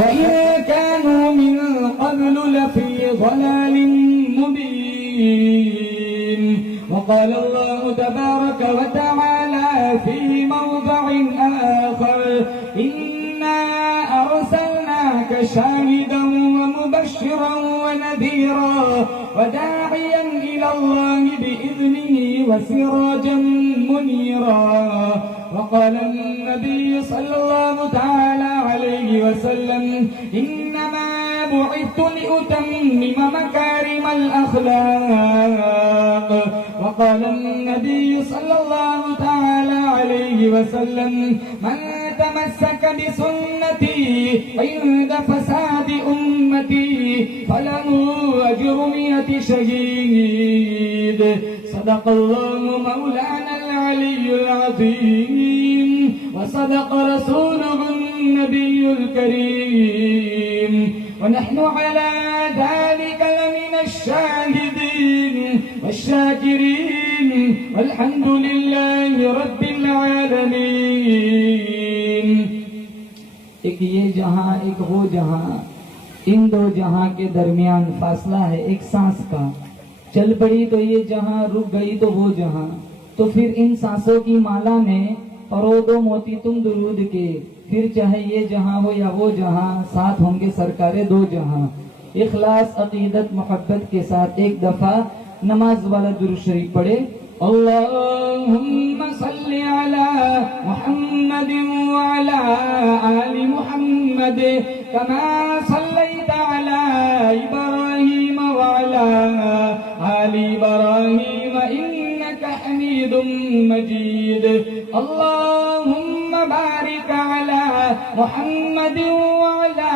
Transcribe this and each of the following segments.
وإن كانوا من قبل لفي ضلال مبين. وقال الله تبارك وتعالى في موضع آخر: إنا أرسلناك شاهدا ومبشرا ونذيرا وداعيا إلى الله بإذنه وسراجا منيرا. وقال النبي صلى الله تعالى عليه وسلم: إنما بعثت لأتمم مكارم الأخلاق. وقال النبي صلى الله تعالى عليه وسلم: من تمسك بسنتي عند فساد أمتي فله أجر 100 شهيد. صدق الله مولانا العلي العظيم وصدق رسوله النبي الكريم ونحن على ذلك لمن الشاهدين والشاكرين والحمد لله رب العالمين. ایک یہ جہاں ایک وہ جہاں، ان دو جہاں کے درمیان فاصلہ ہے ایک سانس کا. چل پڑی تو یہ جہاں، رک گئی تو وہ جہاں. تو پھر ان سانسوں کی مالا میں پرو دو موتی تم درود کے. پھر چاہے یہ جہاں ہو یا وہ جہاں، ساتھ ہوں گے سرکار دو جہاں. اخلاص، عقیدت، محبت کے ساتھ ایک دفعہ نماز والا درود شریف پڑھے. اللهم صل على محمد وعلى آل محمد كما صليت على إبراهيم وعلى آل إبراهيم إنك حميد مجيد. اللهم بارك على محمد وعلى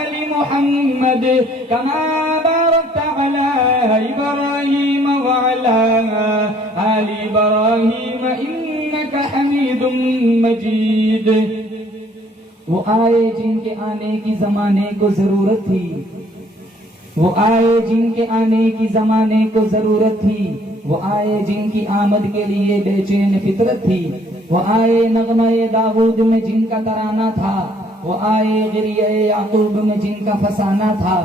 آل محمد كما باركت على إبراهيم وعلى آل إبراهيم إنك حميد مجيد. وہ آئے جن کے آنے کی زمانے کو ضرورت تھی، وہ آئے جن کے آنے کی زمانے کو ضرورت تھی، وہ آئے جن کی آمد کے لیے بے چین فطرت تھی. وہ آئے نغمہ داؤد میں جن کا ترانہ تھا، وہ آئے غریہ یعقوب میں جن کا فسانہ تھا.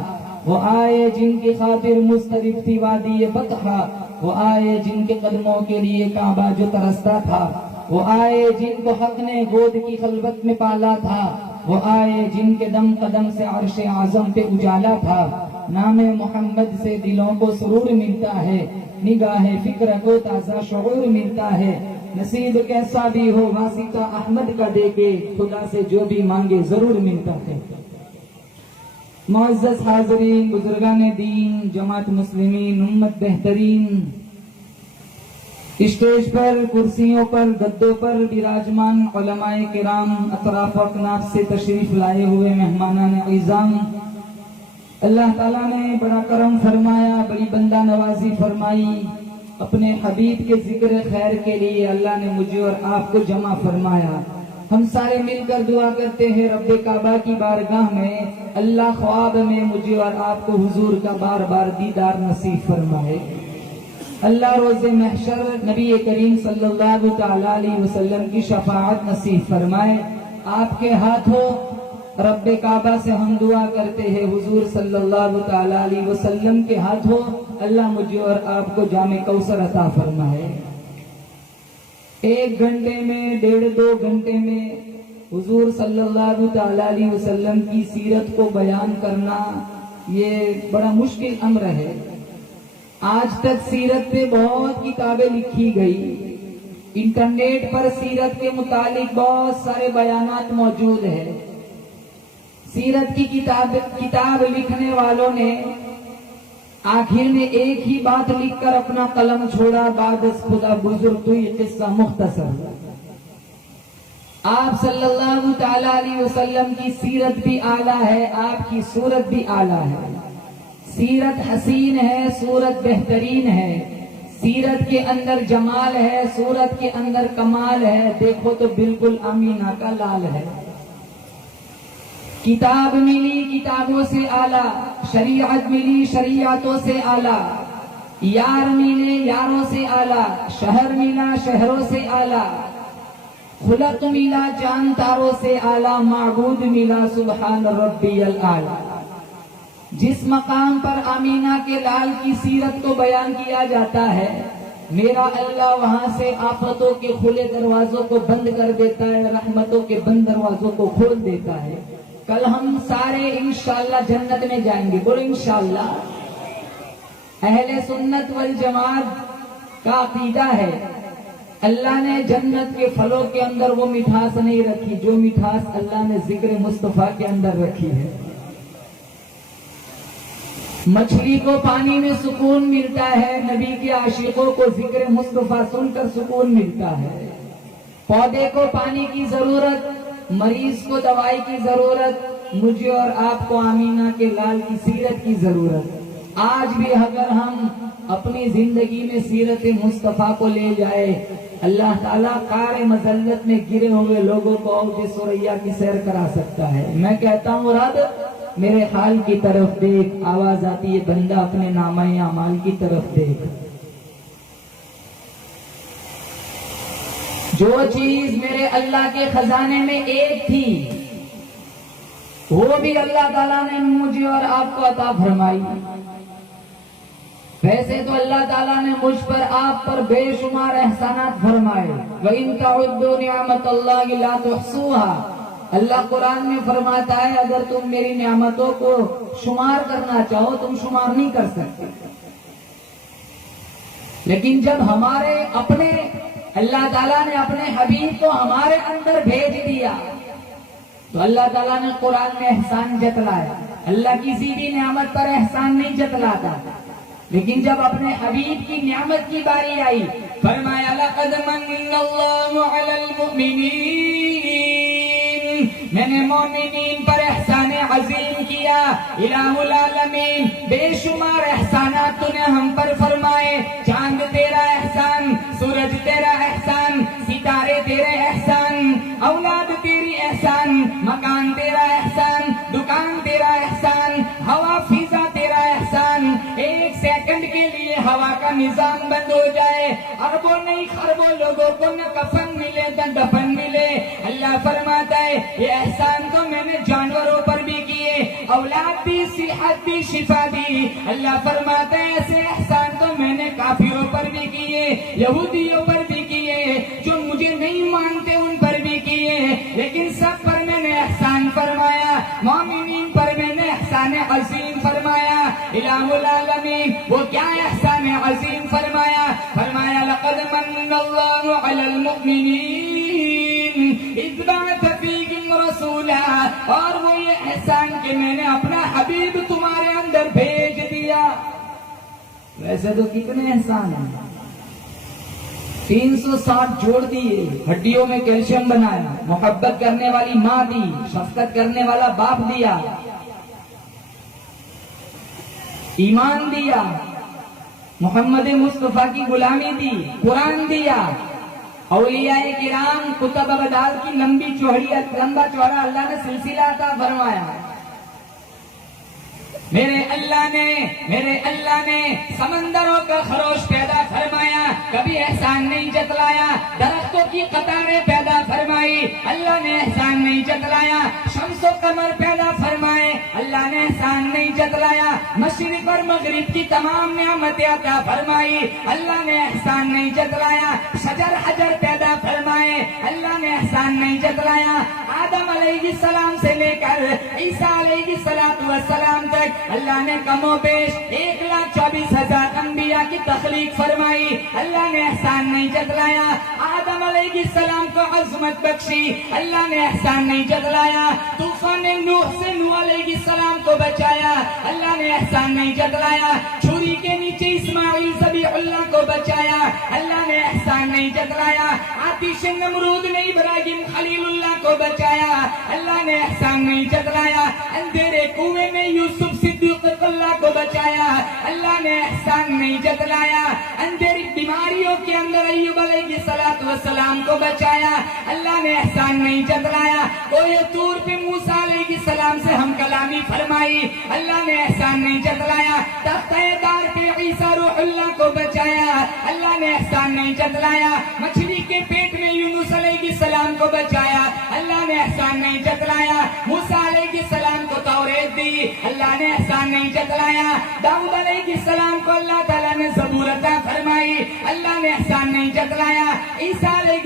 وہ آئے جن کی خاطر مسترب تھی وادی بطحا. وہ آئے جن کے قدموں کے لیے کعبہ جو ترستا تھا. وہ آئے جن کو حق نے گود کی خلوت میں پالا تھا. وہ آئے جن کے دم قدم سے عرش اعظم پہ اجالا تھا. نام محمد سے دلوں کو سرور ملتا ہے، نگاہ فکر کو تازہ شعور ملتا ہے. نصیب کیسا بھی ہو واسطہ احمد کا دے کے، خدا سے جو بھی مانگے ضرور ملتا ہے. معزز حاضرین، بزرگان دین، جماعت مسلمین، امت بہترین، اسٹیج پر، کرسیوں پر، گدوں پر براجمان علماء کرام، اطراف و اکناف سے تشریف لائے ہوئے مہمانان اعظام، اللہ تعالیٰ نے بڑا کرم فرمایا، بڑی بندہ نوازی فرمائی. اپنے حبیب کے ذکر خیر کے لیے اللہ نے مجھے اور آپ کو جمع فرمایا. ہم سارے مل کر دعا کرتے ہیں رب کعبہ کی بارگاہ میں اللہ خواب میں مجھے اور آپ کو حضور کا بار بار دیدار نصیب فرمائے. اللہ روز محشر نبی کریم صلی اللہ تعالی علیہ وسلم کی شفاعت نصیب فرمائے. آپ کے ہاتھوں رب کعبہ سے ہم دعا کرتے ہیں حضور صلی اللہ تعالی علیہ وسلم کے ہاتھوں اللہ مجھے اور آپ کو جام کوثر عطا فرمائے. 1 گھنٹے میں 1.5-2 گھنٹے میں حضور صلی اللہ تعالی علیہ وسلم کی سیرت کو بیان کرنا یہ بڑا مشکل امر ہے. آج تک سیرت پہ بہت کتابیں لکھی گئی، انٹرنیٹ پر سیرت کے متعلق بہت سارے بیانات موجود ہیں. سیرت کی کتاب لکھنے والوں نے آخر میں ایک ہی بات لکھ کر اپنا قلم چھوڑا، بعد از خدا بزرگ تو یہ قصہ مختصر. آپ صلی اللہ تعالی علیہ وسلم کی سیرت بھی اعلیٰ ہے، آپ کی صورت بھی اعلیٰ ہے. سیرت حسین ہے، صورت بہترین ہے. سیرت کے اندر جمال ہے، صورت کے اندر کمال ہے. دیکھو تو بالکل آمینہ کا لال ہے. کتاب ملی کتابوں سے اعلیٰ، شریعت ملی شریعتوں سے اعلیٰ، یار ملے یاروں سے اعلیٰ، شہر ملا شہروں سے اعلیٰ. خلق ملا چاند تاروں سے اعلیٰ، معبود ملا سبحان ربی الاعلیٰ۔ جس مقام پر آمینہ کے لال کی سیرت کو بیان کیا جاتا ہے، میرا اللہ وہاں سے آفتوں کے کھلے دروازوں کو بند کر دیتا ہے، رحمتوں کے بند دروازوں کو کھول دیتا ہے۔ کل ہم سارے انشاءاللہ جنت میں جائیں گے، بولو انشاءاللہ۔ اہل سنت والجماعت کا عقیدہ ہے اللہ نے جنت کے پھلوں کے اندر وہ مٹھاس نہیں رکھی جو مٹھاس اللہ نے ذکر مصطفیٰ کے اندر رکھی ہے۔ مچھلی کو پانی میں سکون ملتا ہے، نبی کے عاشقوں کو ذکر مصطفیٰ سن کر سکون ملتا ہے۔ پودے کو پانی کی ضرورت، مریض کو دوائی کی ضرورت، مجھے اور آپ کو آمینہ کے لال کی سیرت کی ضرورت۔ آج بھی اگر ہم اپنی زندگی میں سیرت مصطفیٰ کو لے جائے، اللہ تعالیٰ قعر مذلت میں گرے ہوئے لوگوں کو اوج ثریا کی سیر کرا سکتا ہے۔ میں کہتا ہوں رب میرے حال کی طرف دیکھ، آواز آتی ہے بندہ اپنے نامہ اعمال کی طرف دیکھ۔ جو چیز میرے اللہ کے خزانے میں ایک تھی وہ بھی اللہ تعالیٰ نے مجھے اور آپ کو عطا فرمائی۔ ویسے تو اللہ تعالیٰ نے مجھ پر آپ پر بے شمار احسانات فرمائے۔ وَإِن تَعُدُّوا نِعْمَةَ اللَّهِ لَا تُحْصُوهَا، اللہ قرآن میں فرماتا ہے اگر تم میری نعمتوں کو شمار کرنا چاہو تم شمار نہیں کر سکتے۔ لیکن جب ہمارے اپنے اللہ تعالیٰ نے اپنے حبیب کو ہمارے اندر بھیج دیا تو اللہ تعالیٰ نے قرآن میں احسان جتلایا۔ اللہ کسی بھی نعمت پر احسان نہیں جتلاتا، لیکن جب اپنے حبیب کی نعمت کی باری آئی فرمایا لَقَدْ مَنَّ اللَّهُ عَلَى الْمُؤْمِنِينَ، میں نے مومنین پر احسان عظیم کیا۔ الہ العالمین، بے شمار احسانات تو نے ہم پر فرمائے۔ چاند تیرا احسان، سورج تیرا احسان، ستارے تیرے احسان، اولاد تیری احسان، مکان تیرا احسان، دکان تیرا احسان، ہوا فضا تیرا احسان۔ ایک سیکنڈ کے لیے ہوا کا نظام بند ہو جائے، اربوں نہیں خربوں لوگوں کو نہ کفن ملے نہ دفن ملے۔ اللہ فرماتا ہے یہ احسان تو میں نے جانوروں پر بھی کیے، اولاد دی، صحت دی، شفا دی۔ اللہ فرماتا ہے ایسے احسان تو میں نے کافروں پر بھی کیے، یہودیوں پر بھی کیے، جو مجھے نہیں مانتے ان پر بھی کیے، لیکن سب پر میں نے احسان فرمایا۔ مومنین پر میں نے احسان عظیم فرمایا۔ الہ العالمین، وہ کیا احسان عظیم فرمایا؟ فرمایا لَقَدْ مَنَّ اللَّهُ عَلَى الْمُؤْمِنِينَ إِذْ بَعَثَ فِيهِمْ رَسُولًا، اور وہ یہ احسان کہ میں نے اپنا حبیب تمہارے اندر بھیج دیا۔ ویسے تو کتنے احسان ہیں، 360 جوڑ دیے، ہڈیوں میں کیلشیم بنایا، محبت کرنے والی ماں دی، شفقت کرنے والا باپ دیا، ایمان دیا، محمد مصطفیٰ کی غلامی دی، قرآن دیا، اولیاء کرام کتب ابدال کی لمبا چوڑا اللہ نے سلسلہ عطا فرمایا۔ میرے اللہ نے سمندروں کا خروش پیدا فرمایا، کبھی احسان نہیں جتلایا۔ درختوں کی قطاریں پیدا فرمائی، اللہ نے احسان نہیں جتلایا۔ شمس و قمر پیدا فرمائے، اللہ نے احسان نہیں جتلایا۔ مشرق اور مغرب کی تمام نعمتیں عطا فرمائی، اللہ نے احسان نہیں جتلایا۔ شجر حجر پیدا فرمائے، اللہ نے احسان نہیں جتلایا۔ آدم علیہ السلام سے لے کر عیسیٰ علیہ السلام تک اللہ نے کم و بیش 1,24,000 انبیاء کی تخلیق فرمائی، اللہ نے احسان نہیں جتلایا۔ آدم علیہ السلام کو عظمت بخشی، اللہ نے احسان نہیں جتلایا۔ طوفان نوح سے نوح علیہ السلام کو بچایا، اللہ نے احسان نہیں جتلایا۔ چھری کے نیچے اسماعیل ذبیح اللہ کو بچایا، اللہ نے احسان نہیں جتلایا۔ آتش نمرود نے ابراہیم خلیل اللہ کو بچایا، اللہ نے احسان نہیں جتلایا۔ اندھیرے کنویں میں یوسف صدیق اللہ کو بچایا، اللہ نے احسان نہیں جتلایا۔ اندھیری بیماریوں کے اندر ایوب علیہ والسلام کو بچایا، اللہ نے احسان نہیں جتلایا۔ کوہ طور پہ موسیٰ علیہ السلام سے ہم کلامی فرمائی، اللہ نے احسان نہیں جتلایا۔ تختہ دار پہ عیسیٰ روح اللہ کو بچایا، اللہ نے احسان نہیں جتلایا۔ مچھلی کے پیٹ میں یونس علیہ السلام کو بچایا، اللہ نے احسان نہیں جتلایا۔ موسیٰ علیہ السلام کو توریت دی، اللہ نے احسان نہیں جتلایا۔ داؤد علیہ السلام کو اللہ تعالیٰ نے زبور عطا فرمائی، اللہ نے احسان نہیں جتلایا۔ عیسیٰ علیہ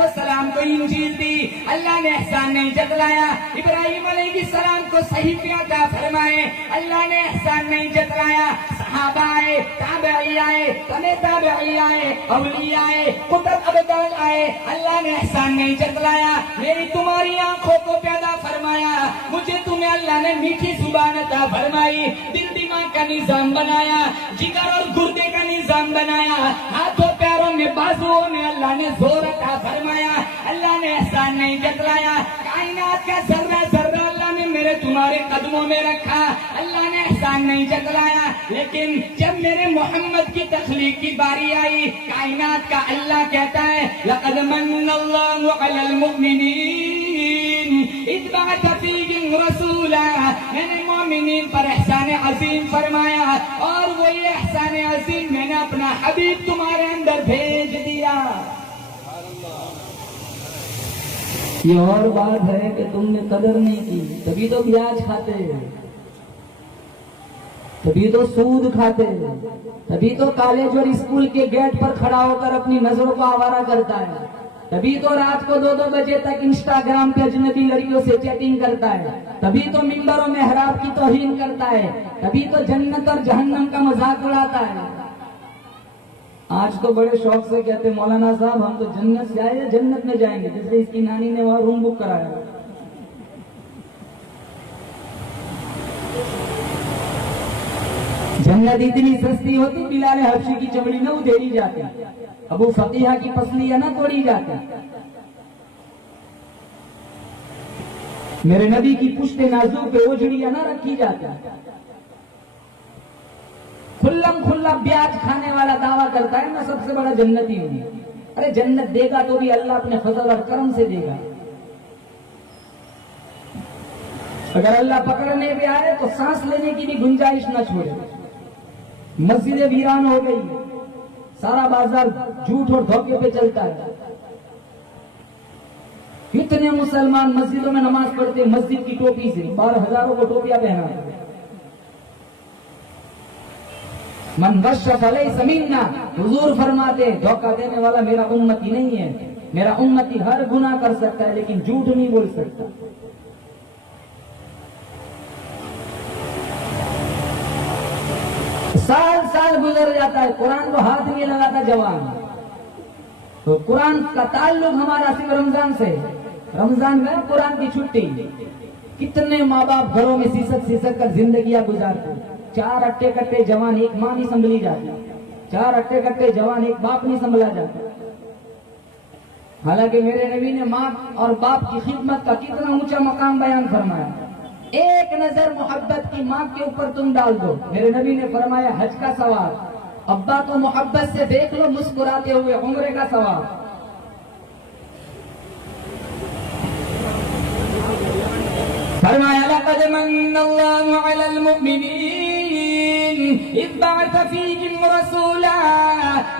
السلام کو انجیل دی، اللہ نے احسان نہیں جتلایا۔ ابراہیم علیہ السلام کو صحیفے عطا فرمائے، اللہ نے احسان نہیں جتلایا۔ صحابہ آئے، تابعی آئے، تبع تابعی آئے، اولیاء آئے، قطب ابدال آئے، اللہ نے احسان نہیں جتلایا۔ میری تمہاری آنکھوں کو پیدا فرمایا، مجھے تمہیں اللہ نے میٹھی زبان عطا فرمائی، دل دماغ کا نظام بنایا، جگر اور گردے کا نظام بنایا، ہاتھوں پیروں میں بازوؤں میں اللہ نے زور عطا فرمایا، اللہ نے احسان نہیں جتلایا۔ کائنات کا ذرہ ذرہ اللہ نے میرے تمہارے قدموں میں رکھا، اللہ نے احسان نہیں جتلایا۔ لیکن جب میرے محمد کی تخلیق کی باری آئی، کائنات کا اللہ کہتا ہے لقد من اللہ علی المؤمنین اذ بعث فیہم رسولا، میں نے مومنین پر احسان عظیم فرمایا، اور وہی احسان عظیم میں نے اپنا حبیب تمہارے اندر بھیج دیا۔ یہ اور بات ہے کہ تم نے قدر نہیں کی، تبھی تو بیاج کھاتے، تبھی تو سود کھاتے، تبھی تو کالج اور اسکول کے گیٹ پر کھڑا ہو کر اپنی نظروں کو آوارہ کرتا ہے، تبھی تو رات کو 2-2 بجے تک انسٹاگرام پہ اجنبی لڑکیوں سے چیٹنگ کرتا ہے، تبھی تو ممبر و محراب کی توہین کرتا ہے، تبھی تو جنت اور جہنم کا مذاق اڑاتا ہے۔ آج تو بڑے شوق سے کہتے مولانا صاحب ہم تو جنت سے آئے، جنت میں جائیں گے، جیسے اس کی نانی نے وہاں روم بک کرایا۔ جنت اتنی سستی ہوتی بلال حبشی کی چمڑی نہ ادھیڑی جاتی، ابو فقیہ کی پسلیاں نہ توڑی جاتی، میرے نبی کی پشت نازو پہ اوجھڑیاں نہ رکھی جاتی۔ کھلم کھلا بیاج کھانے والا دعویٰ کرتا ہے میں سب سے بڑا جنتی ہوں۔ ارے جنت دے گا تو بھی اللہ اپنے فضل اور کرم سے دے گا، اگر اللہ پکڑنے پہ آئے تو سانس لینے کی بھی گنجائش نہ چھوڑے۔ مسجدیں ویران ہو گئی، سارا بازار جھوٹ اور دھوکے پہ چلتا ہے، اتنے مسلمان مسجدوں میں نماز پڑھتے مسجد کی ٹوپی سے، 12,000 کو ٹوپیاں پہنا ہے۔ من غش فلیس منا، حضور فرماتے دھوکہ دینے والا میرا امتی نہیں ہے۔ میرا امتی ہر گناہ کر سکتا ہے لیکن جھوٹ نہیں بول سکتا۔ سال گزر جاتا ہے، قرآن کو ہاتھ نہیں لگاتا جوان۔ تو قرآن کا تعلق ہمارا صرف رمضان سے، رمضان میں قرآن کی چھٹی۔ کتنے ماں باپ گھروں میں سیسک کر زندگیاں گزارتے، 4 اٹے کٹے جوان ایک ماں نہیں سنبھلی جاتی، 4 اٹے کٹے جوان ایک باپ نہیں سنبھلا جاتا۔ حالانکہ میرے نبی نے ماں اور باپ کی خدمت کا کتنا اونچا مقام بیان فرمایا۔ ایک نظر محبت کی ماں کے اوپر تم ڈال دو، میرے نبی نے فرمایا حج کا ثواب، ابا کو محبت سے دیکھ لو مسکراتے ہوئے عمرے کا ثواب۔ فرمایا لقد من اللہ علی المؤمنین اذ بعث فیہم رسولا،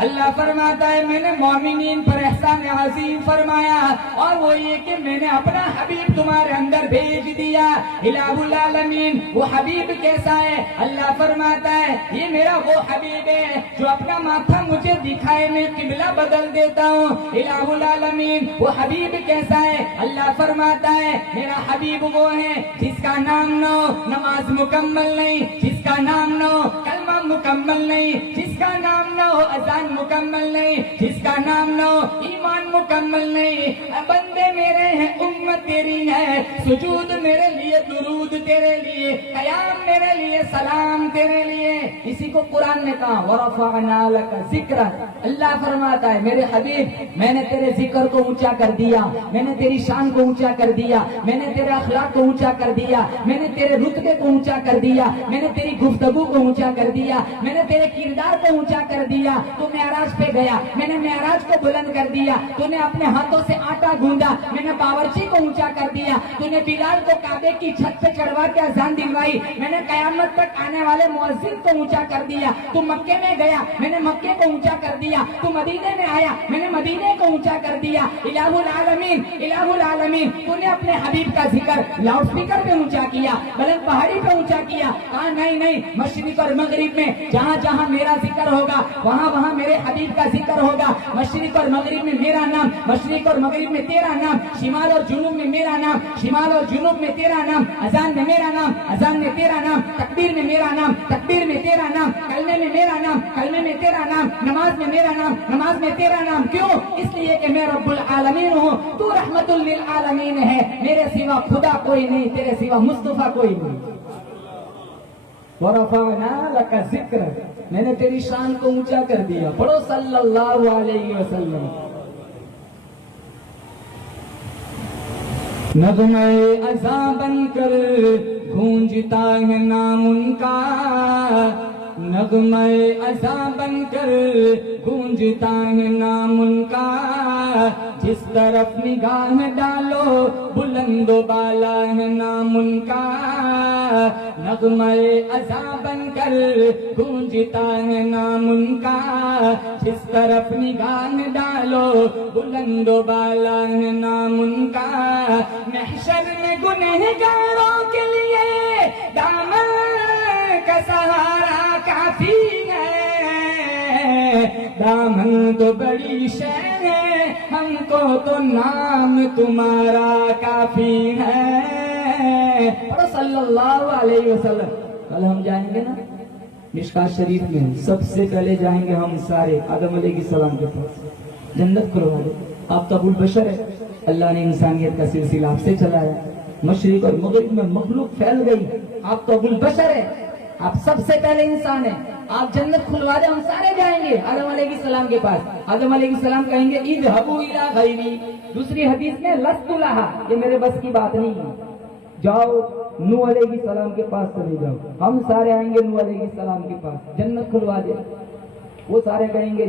اللہ فرماتا ہے میں نے مومنین پر احسان عظیم فرمایا، اور وہ یہ کہ میں نے اپنا حبیب تمہارے اندر بھیج دیا۔ الہ العالمین، وہ حبیب کیسا ہے؟ اللہ فرماتا ہے یہ میرا وہ حبیب ہے جو اپنا ماتھا مجھے دکھائے میں قبلہ بدل دیتا ہوں۔ الہ العالمین، وہ حبیب کیسا ہے؟ اللہ فرماتا ہے میرا حبیب وہ ہے جس کا نام نہ ہو نماز مکمل نہیں، جس کا نام نہ ہو کلمہ مکمل نہیں، جس کا نام نہ ہو اذان مکمل نہیں، جس کا نام نہ ہو ایمان مکمل نہیں۔ بندے میرے ہیں، امت تیری ہے، سجود میرے لیے، درود تیرے لیے، قیام میرے لیے، سلام تیرے لیے۔ اسی کو قرآن نے کہا وَرَفَعْنَا لَكَ ذِكْرًا، اللہ فرماتا ہے میرے حبیب میں نے تیرے ذکر کو اونچا کر دیا، میں نے تیری شان کو اونچا کر دیا، میں نے تیرے اخلاق کو اونچا کر دیا، میں نے تیرے رتبے کو اونچا کر دیا، میں نے تیری گفتگو کو اونچا کر دیا، میں نے تیرے کردار کو اونچا کر دیا۔ تو معراج پہ گیا، میں نے معراج کو بلند کر دیا، تو نے اپنے ہاتھوں سے آٹا گوندا، میں نے باورچی کو اونچا کر دیا، تو نے بلال کو کعبے کی چھت پہ چڑھوا کے اذان دلوائی، میں نے قیامت تک آنے والے مؤذن کو اونچا کر دیا۔ تو مکے میں گیا، میں نے مکے کو اونچا کر دیا، تو مدینے میں آیا، میں نے مدینے کو اونچا کر دیا۔ الہ العالمین، الہ العالمین، تو نے اپنے حبیب کا ذکر لاؤڈ اسپیکر پہ اونچا کیا، بلند پہاڑی پہ اونچا کیا۔ کہا نہیں نہیں، مشرق اور مغرب میں جہاں جہاں میرا ذکر ہوگا وہاں وہاں میرے حبیب کا ذکر ہوگا۔ مشرق اور مغرب میں میرا نام، مشرق اور مغرب میں تیرا نام، شمال اور جنوب میں میرا نام، شمال اور جنوب میں تیرا نام، اذان میں میرا نام، اذان میں تیرا نام، تکبیر میں میرا نام، تکبیر میں تیرا نام، کلمے میں میرا نام، کلمے میں تیرا نام، نماز میں میرا نام، نماز میں تیرا نام۔ کیوں؟ اس لیے کہ میں رب العالمین ہوں، تو رحمت للعالمین ہے، میرے سوا خدا کوئی نہیں، تیرے سوا مصطفیٰ کوئی نہیں۔ وَرَفَعْنَا لَكَ ذِكْرًا، میں نے تیری شان کو اونچا کر دیا۔ پڑھو صلی اللہ علیہ وسلم۔ نغمہ ازاں بن کر گونجتا ہے نام ان کا، نغمہ ازاں بن کر گونجتا ہے نام ان کا، جس طرف نگاہ ڈالو بلند و بالا ہے نام ان کا، نغمہ ازاں بن کر گونجتا ہے نام ان کا، جس طرف نگاہ ڈالو بلند و بالا ہے نام ان کا، محشر میں گنہگاروں کے لیے دامن کا سہارا کافی ہے، دامن تو بڑی شے ہے، ہم کو تو نام تمہارا کافی ہے۔ اور صلی اللہ علیہ وسلم۔ کل ہم جائیں گے نا مشکات شریف میں، سب سے پہلے جائیں گے ہم سارے آدم علیہ السلام کے پاس، جنت کھلوا دے۔ آپ تو ابو البشر ہے، اللہ نے انسانیت کا سلسلہ آپ سے چلایا، مشرق اور مغرب میں مخلوق پھیل گئی، آپ تو ابو البشر ہے، آپ سب سے پہلے انسان ہیں، آپ جنت کھلوا دیں، ہم سارے جائیں گے آدم علیہ السلام کے پاس۔ آدم علیہ السلام کہیں گے اذهبوا الى غیری، دوسری حدیث میں لست لها، یہ میرے بس کی بات نہیں ہے، جاؤ نوح علیہ السلام کے پاس چلے جاؤ۔ ہم سارے آئیں گے نوح علیہ السلام کے پاس، جنت کھلوا دے۔ وہ سارے کہیں گے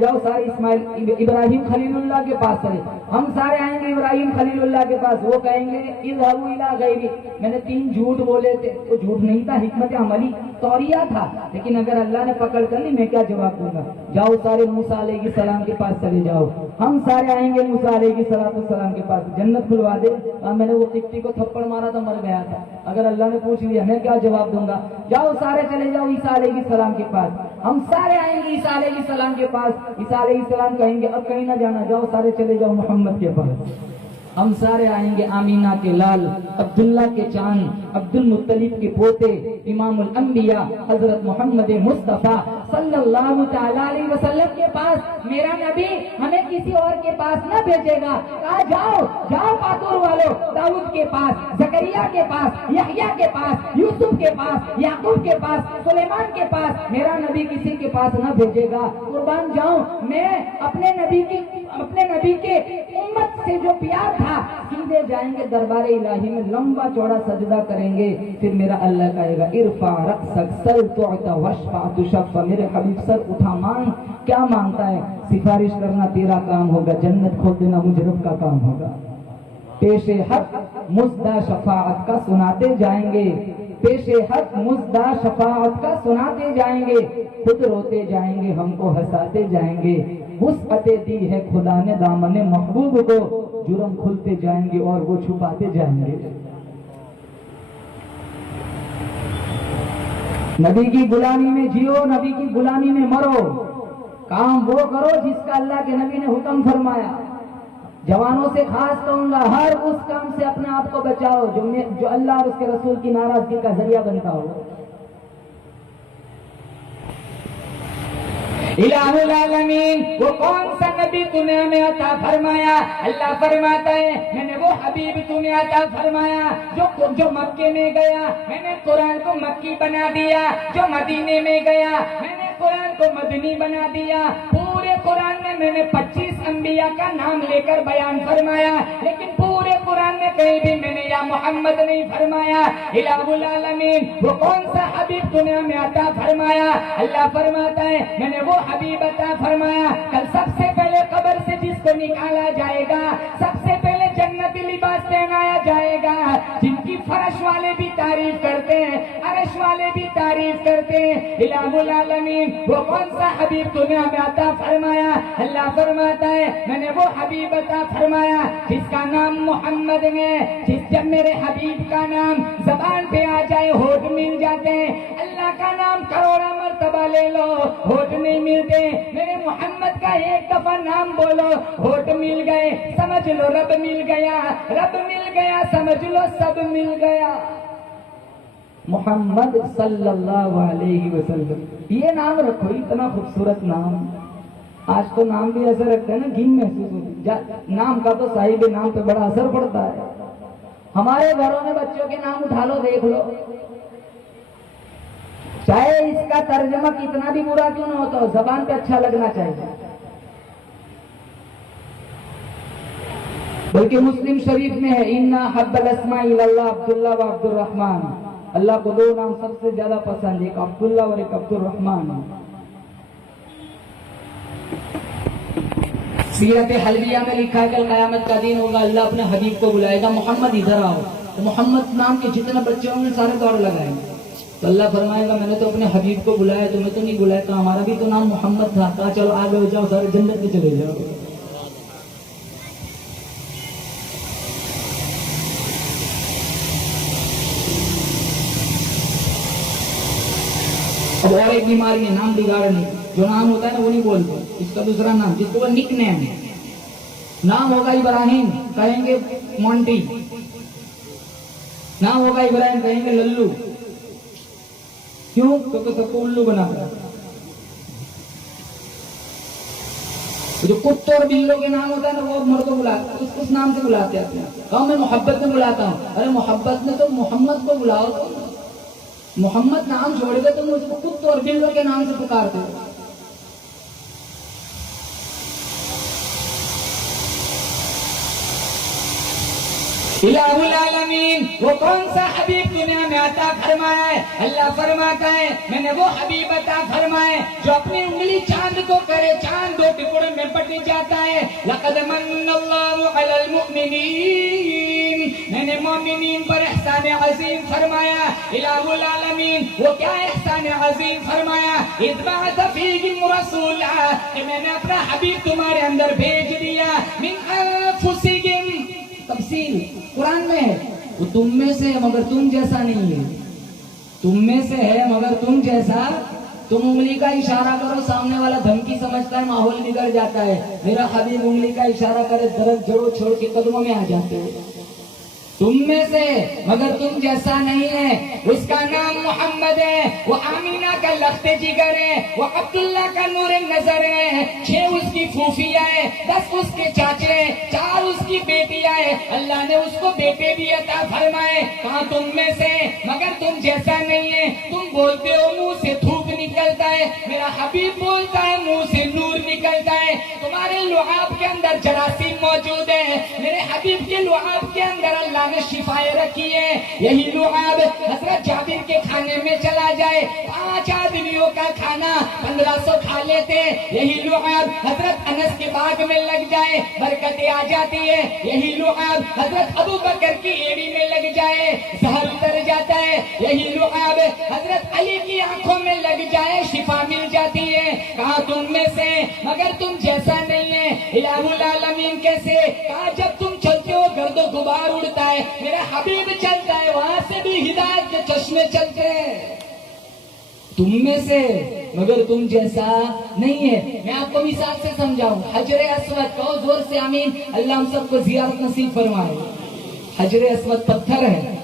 جاؤ سارے اسماعیل ابراہیم خلیل اللہ کے پاس چلے، ہم سارے آئیں گے ابراہیم خلیل اللہ کے پاس، وہ کہیں گے اذهبوا الى غیری۔ میں نے 3 جھوٹ بولے تھے، وہ جھوٹ نہیں تھا، حکمت عملی توریہ تھا، لیکن اگر اللہ نے پکڑ کر لی میں کیا جواب دوں گا؟ جاؤ سارے موسیٰ علیہ السلام کے پاس چلے جاؤ، ہم سارے آئیں گے موسیٰ علیہ السلام کے پاس، جنت کھلوا دے۔ میں نے وہ قبطی کو تھپڑ مارا تو مر گیا تھا، اگر اللہ نے پوچھ لیا میں کیا جواب دوں گا؟ جاؤ سارے چلے جاؤ عیسیٰ علیہ السلام کے پاس، ہم سارے آئیں گے عیسیٰ علیہ السلام کے پاس۔ عیسیٰ علیہ السلام کہیں گے اب کہیں نہ جانا، جاؤ سارے چلے جاؤ محمد کے پاس۔ ہم سارے آئیں گے آمینہ کے لال، عبداللہ کے چاند، عبد المطلب کے پوتے، امام الانبیاء حضرت محمد مصطفیٰ صلی اللہ تعالی علیہ وسلم کے پاس۔ میرا نبی ہمیں کسی اور کے پاس نہ بھیجے گا، کہا جاؤ جاؤ پاتور والو، داؤد کے پاس، زکریا کے پاس، یحییٰ کے پاس، یوسف کے پاس، یعقوب کے پاس، سلیمان کے پاس، میرا نبی کسی کے پاس نہ بھیجے گا۔ قربان جاؤں میں اپنے نبی کے امت سے جو پیار تھا، سیدھے جائیں گے دربار الہی میں، لمبا چوڑا سجدہ کریں گے، پھر میرا اللہ کہے گا ارفع رأسک سل تعطى واشفع تشفع، میرے حبیب سر اٹھا مانگ، کیا مانگتا ہے؟ سفارش کرنا تیرا کام ہوگا، جنت کھول دینا مجرم کا کام ہوگا۔ پیش حق مزدہ شفاعت کا سناتے جائیں گے، پیش حق مزدہ شفاعت کا سناتے جائیں گے، خود روتے جائیں گے، ہم کو ہنساتے جائیں گے، وسعت دی ہے خدا نے دامن محبوب کو، جرم کھلتے جائیں گے اور وہ چھپاتے جائیں گے۔ نبی کی غلامی میں جیو، نبی کی غلامی میں مرو، کام وہ کرو جس کا اللہ کے نبی نے حکم فرمایا۔ جوانوں سے خاص کہوں گا، ہر اس کام سے اپنے آپ کو بچاؤ جو اللہ اور اس کے رسول کی ناراضگی کا ذریعہ بنتا ہو۔ الہ العالمین وہ کون سا نبی تمہیں ہمیں عطا فرمایا؟ اللہ فرماتا ہے میں نے وہ حبیب تمہیں عطا فرمایا جو مکے میں گیا میں نے قرآن کو مکی بنا دیا، جو مدینے میں گیا میں نے قرآن کو مدنی بنا دیا۔ پورے قرآن میں نے 25 انبیاء کا نام لے کر بیان فرمایا، لیکن پورے قرآن میں کہیں بھی میں نے یا محمد نہیں فرمایا۔ الہ العالمین وہ کون سا حبیب تمہیں ہمیں عطا فرمایا؟ اللہ فرماتا ہے میں نے وہ حبیب عطا فرمایا کل سب سے پہلے قبر سے جس کو نکالا جائے گا، سب سے پہلے جنتی لباس پہنایا جائے گا، جن کی فرش والے بھی تعریف کرتے ہیں، عرش والے بھی تعریف کرتے ہیں۔ الہ العالمین وہ کون سا حبیب تمہیں ہمیں عطا فرمایا؟ اللہ فرماتا ہے میں نے وہ حبیب عطا فرمایا جس کا نام محمد ہے، جب میرے حبیب کا نام زبان پہ آ جائے ہونٹ مل جاتے ہیں۔ اللہ کا نام کروڑا مرتبہ لے لو ہونٹ نہیں ملتے، میرے محمد کا ایک دفعہ نام بولو ہونٹ مل گئے، سمجھ لو رب مل گیا، رب مل گیا سمجھ لو سب مل گیا۔ محمد صلی اللہ علیہ وسلم، یہ نام رکھو، اتنا خوبصورت نام۔ آج تو نام بھی ایسا رکھتے ہیں نا گھن محسوس ہوتی، نام کا تو صاحب نام پہ بڑا اثر پڑتا ہے۔ ہمارے گھروں میں بچوں کے نام اٹھا لو دیکھ لو، چاہے اس کا ترجمہ کتنا بھی برا کیوں نہ ہوتا ہو، زبان پہ اچھا لگنا چاہیے۔ بلکہ مسلم شریف میں ہے اِنَّا حَبَّ الْأَسْمَاءِ إِلَى اللَّهِ عبداللہ و عبد الرحمن، اللہ کو دو نام سب سے زیادہ پسند، ایک عبداللہ اور ایک عبد الرحمن۔ سیرت حلبیہ میں لکھا ہے کہ قیامت کا دن ہوگا، اللہ اپنے حبیب کو بلائے گا محمد ادھر آؤ، تو محمد نام کے جتنے بچے ہوں گے سارے دوڑ لگائیں گے، تو اللہ فرمائے گا میں نے تو اپنے حبیب کو بلایا، تمہیں تو نہیں بلایا، تو ہمارا بھی تو نام محمد تھا، کہا چلو آگے ہو جاؤ سارے جنت میں چلے جاؤ۔ اب اور ایک بیماری ہے نام بگاڑنے، جو نام ہوتا ہے نا وہ نہیں بولتے، اس کا دوسرا نام جس کو وہ نک نیم ہے، نام ہوگا ابراہیم کہیں گے مونٹی، نام ہوگا ابراہیم کہیں گے للو، کیوں؟ کیونکہ سب کو الو بنا کر۔ جو کتے اور بلوں کے نام ہوتا ہے نا وہ مردوں بلاتے اس نام سے بلاتے ہیں، کہا میں محبت میں بلاتا ہوں، ارے محبت میں تو محمد کو بلاؤ، محمد نام چھوڑ گئے تم اس کو کتے اور بلوں کے نام سے پکارتے ہو۔ الہ العالمین وہ کون سا حبیب تمہیں ہمیں عطا فرمایا ہے؟ اللہ فرماتا ہے میں نے وہ حبیب عطا فرمائے جو اپنی انگلی چاند کو کرے چاند دو ٹکڑے میں بٹ جاتا ہے۔ لقد من اللہ علی المؤمنین، میں نے مومنین پر احسان عظیم فرمایا۔ الہ العالمین وہ کیا احسان عظیم فرمایا؟ اذ بعث فیہم رسولا، کہ میں نے اپنا حبیب تمہارے اندر بھیج دیا، من انفسہم، تفصیل قرآن میں ہے، وہ تم میں سے ہے مگر تم جیسا نہیں ہے، تم میں سے ہے مگر تم جیسا، تم انگلی کا اشارہ کرو سامنے والا دھمکی سمجھتا ہے ماحول بگڑ جاتا ہے، میرا حبیب انگلی کا اشارہ کرے درخت جڑوں چھوڑ کے قدموں میں آ جاتے ہو، تم میں سے مگر تم جیسا نہیں ہے۔ اس کا نام محمد ہے، وہ آمینہ کا لخت جگر ہے، وہ عبداللہ کا نور نظر ہے، 6 اس کی پھوپھیاں ہیں، 10 اس کے چاچے ہیں، 4 اس کی بیٹیاں ہیں، اللہ نے اس کو بیٹے بھی عطا فرمائے۔ کہاں تم میں سے مگر تم جیسا نہیں ہے، تم بولتے ہو منہ سے دھوپ نکلتا ہے، میرا حبیب بولتا ہے منہ سے نور نکلتا ہے، تمہارے لعاب کے اندر جراثیم موجود ہے، میرے حبیب کے لعاب کے اندر اللہ نے شفائیں رکھی ہے، یہی لعاب حضرت جابر کے کھانے میں چلا جائے 5 آدمیوں کا کھانا 1500 کھا لیتے، یہی لعاب حضرت انس کے باغ میں لگ جائے برکتیں آ جاتی ہے، یہی لعاب حضرت ابو بکر کی ایڑی میں لگ جائے زہر اتر جاتا ہے، یہی لعاب حضرت علی کی آنکھوں میں لگ جائے شفا مل جاتی ہے۔ کہا تم میں سے مگر تم جیسا نہیں ہے۔ الہ العالمین کیسے؟ کہا جب تم چلتے ہو گرد و غبار اڑتا ہے، میرا حبیب چلتا ہے وہاں سے بھی ہدایت کے چشمے چلتے ہیں، تم میں سے مگر تم جیسا نہیں ہے۔ میں آپ کو مثال سے سمجھاؤں، حجر اسود، کہو زور سے آمین، اللہ ہم سب کو زیارت نصیب فرمائے۔ حجر اسود پتھر ہے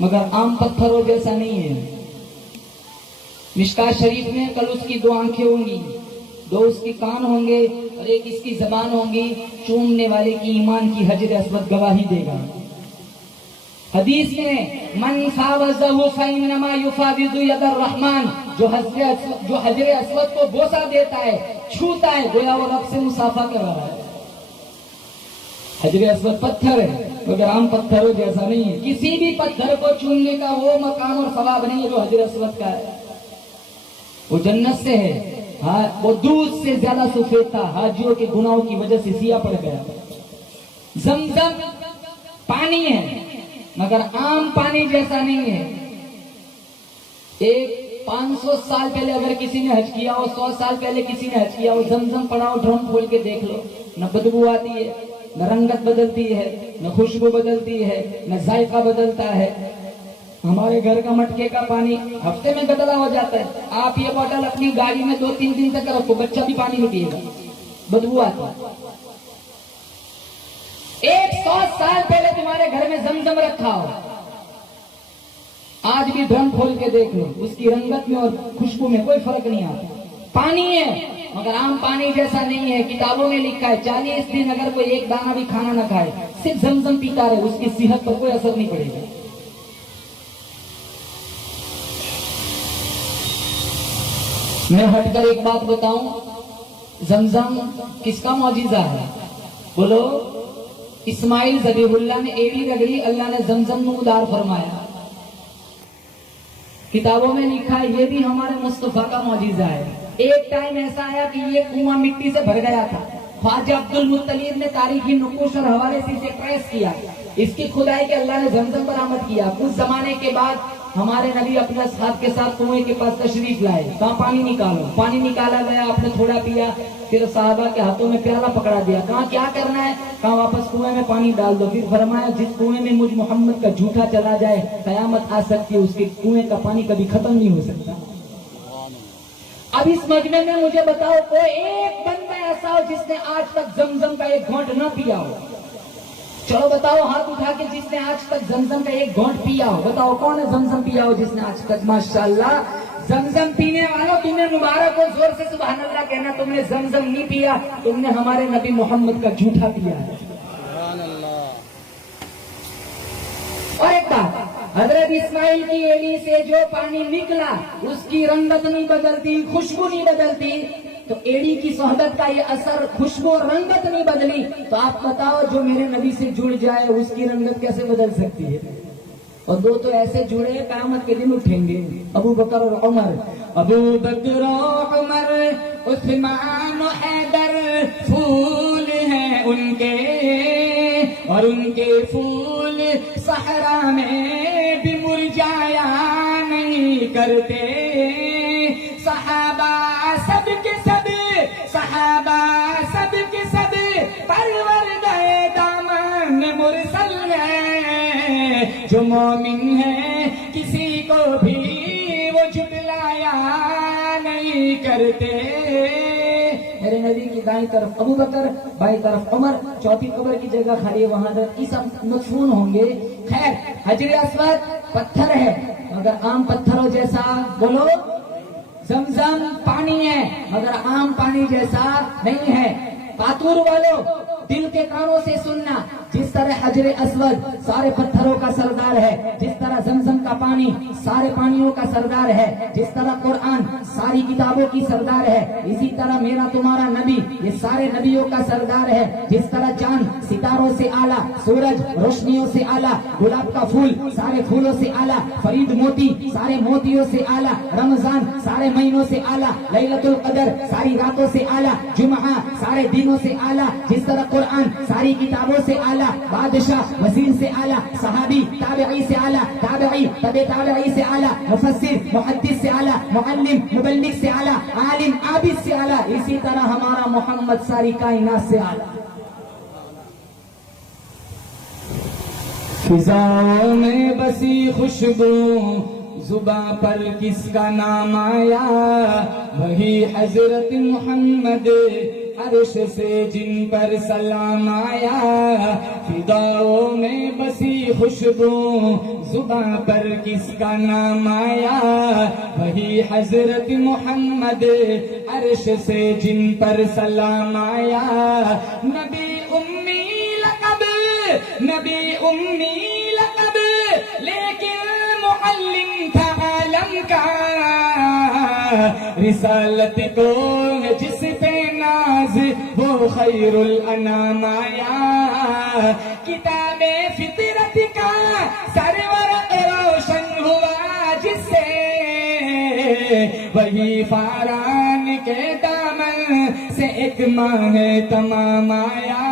مگر عام پتھروں جیسا نہیں ہے۔ مشکاہ شریف میں کل اس کی 2 آنکھیں ہوں گی، دو اس کے کان ہوں گے اور ایک اس کی زبان ہوگی. چومنے والے کی ایمان کی حجر اسود گواہی دے گا. حدیث میں من فاوزہ فإنما یفاوض ید الرحمن، جو حجر اسود کو بوسہ دیتا ہے، چھوتا ہے، گویا وہ رب سے مصافحہ کر رہا ہے. حجر اسود پتھر ہے مگر عام پتھروں جیسا نہیں ہے. کسی بھی پتھر کو چومنے کا وہ مقام اور ثواب نہیں ہے جو حجر اسود کا ہے. وہ جنت سے ہے. ہاں وہ دودھ سے زیادہ سفید تھا، حاجیوں کے گناہوں کی وجہ سے سیاہ پڑ گیا. زمزم پانی ہے مگر عام پانی جیسا نہیں ہے. ایک 500 سال پہلے اگر کسی نے حج کیا ہو، 100 سال پہلے کسی نے حج کیا ہو، زمزم پڑا ہو، ڈرم کھول کے دیکھ لو، نہ بدبو آتی ہے، نہ رنگت بدلتی ہے، نہ خوشبو بدلتی ہے، نہ ذائقہ بدلتا ہے. ہمارے گھر کا مٹکے کا پانی ہفتے میں گدلا ہو جاتا ہے. آپ یہ بوتل اپنی گاڑی میں 2-3 دن تک رکھو، بچہ بھی پانی نہیں پیے گا، بدبو آتی ہے. 100 سال پہلے تمہارے گھر میں زمزم رکھا ہو، آج بھی ڈرم کھول کے دیکھ لو، اس کی رنگت میں اور خوشبو میں کوئی فرق نہیں آتا. پانی ہے مگر عام پانی جیسا نہیں ہے. کتابوں میں لکھا ہے 40 دن اگر کوئی ایک دانہ بھی کھانا نہ کھائے، صرف زمزم پیتا رہے، اس کی صحت پر کوئی اثر نہیں پڑے گا. میں ہٹ کر ایک بات بتاؤں، زمزم کس کا معجزہ ہے؟ بولو. اسماعیل ذبیح اللہ نے ایڑی رگڑی، اللہ نے زمزم میں ادار فرمایا. کتابوں میں لکھا ہے یہ بھی ہمارے مصطفیٰ کا معجزہ ہے. ایک ٹائم ایسا آیا کہ یہ کنواں مٹی سے بھر گیا تھا. خواجہ عبد المطلب نے تاریخی نقوش اور حوالے سے اسے ٹریس کیا، اس کی کھدائی کے اللہ نے زمزم برآمد کیا. کچھ زمانے کے بعد ہمارے نبی اپنے اصحاب کے ساتھ کنویں کے پاس تشریف لائے. کہاں پانی نکالو، پانی نکالا گیا، آپ نے تھوڑا پیا، پھر صحابہ کے ہاتھوں میں پیالہ پکڑا دیا. کہاں کیا کرنا ہے؟ کہاں واپس کنویں میں پانی ڈال دو. پھر فرمایا جس کنویں میں مجھ محمد کا جھوٹا چلا جائے قیامت آ سکتی ہے، اس کے کنویں کا پانی کبھی ختم نہیں ہو سکتا. اب اس مجمع میں مجھے بتاؤ کوئی ایک بندہ ایسا ہو جس نے آج تک زمزم کا ایک گھونٹ نہ پیا ہو. چلو بتاؤ ہاتھ اٹھا کے جس نے آج تک زمزم کا ایک گھونٹ پیا ہو. بتاؤ کون ہے زمزم پیا ہو جس نے آج تک؟ ماشاءاللہ زمزم پینے والوں تمہیں مبارک ہو، زور سے سبحان اللہ کہنا. تم نے زمزم نہیں پیا، تم نے ہمارے نبی محمد کا جھوٹا پیا ہے. اور ایک بات، حضرت اسماعیل کی ایڑی سے جو پانی نکلا اس کی رنگت نہیں بدلتی، خوشبو نہیں بدلتی. تو ایڑی کی صحبت کا یہ اثر، خوشبو اور رنگت نہیں بدلی. تو آپ بتاؤ جو میرے نبی سے جڑ جائے اس کی رنگت کیسے بدل سکتی ہے؟ اور دو تو ایسے جڑے قیامت کے دن اٹھیں گے، ابو بکر اور عمر. ابو بکر و عمر عثمان و حیدر پھول ہیں ان کے، اور ان کے پھول صحرا میں بھی مرجایا نہیں کرتے. صحابہ سب کے سب، صحابہ سب کے سب پروردہ دامن مرسل ہے. جو مومن ہے کسی کو بھی وہ جھٹلایا نہیں کرتے. میرے نبی کی دائیں طرف ابو بکر، بائیں طرف عمر، چوتھی قبر کی جگہ خالی ہے، وہاں یہ سب مدفون ہوں گے. خیر حجر اسود پتھر ہے مگر عام پتھروں جیسا. بولو زمزم پانی ہے مگر عام پانی جیسا نہیں ہے. پاتور والوں دل کے کانوں سے سننا، جس طرح حجر اسود سارے پتھروں کا سردار ہے، جس طرح زمزم کا پانی سارے پانیوں کا سردار ہے، جس طرح قرآن ساری کتابوں کی سردار ہے، اسی طرح میرا تمہارا نبی یہ سارے نبیوں کا سردار ہے. جس طرح چاند ستاروں سے اعلیٰ، سورج روشنیوں سے اعلیٰ، گلاب کا پھول سارے پھولوں سے اعلیٰ، فرید موتی سارے موتیوں سے اعلیٰ، رمضان سارے مہینوں سے اعلیٰ، لیلۃ القدر ساری راتوں سے اعلیٰ، جمعہ سارے دنوں سے اعلیٰ. جس طرح قرآن ساری کتابوں سے اعلیٰ، بادشاہ وزیر سے اعلیٰ، صحابی تابعی سے اعلیٰ، تابعی تبع تابعی سے اعلیٰ، مفسر محدث سے اعلیٰ، معلم مبلغ سے اعلیٰ، عالم عابد سے اعلیٰ، اسی طرح ہمارا محمد ساری کائنات سے اعلیٰ. فضاؤں میں بسی خوشبو زباں پر کس کا نام آیا، وہی حضرت محمد عرش سے جن پر سلام آیا، فضاؤں میں بسی خوشبو زباں پر کس کا نام آیا، وہی حضرت محمد عرش سے جن پر سلام آیا، نبی امی لقب، نبی امی لقب، لیکن معلم تھا عالم کا، رسالت کو جس پہ ناز وہ خیر الانام آیا، کتاب فطرت کا سرور روشن ہوا جس سے، وہی فاران کے دامن سے ایک ماہ تمام آیا،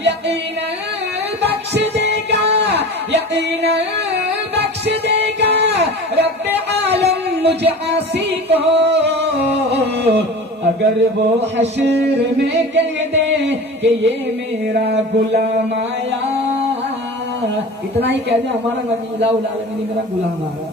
یقیناً بخش دے گا، یقیناً بخش دے گا رب عالم مجھ عاصی کو، اگر وہ حشر میں کہہ دے کہ یہ میرا غلام آیا، اتنا ہی کہہ دے ہمارا نبی الہ العالمین میرا غلام آیا۔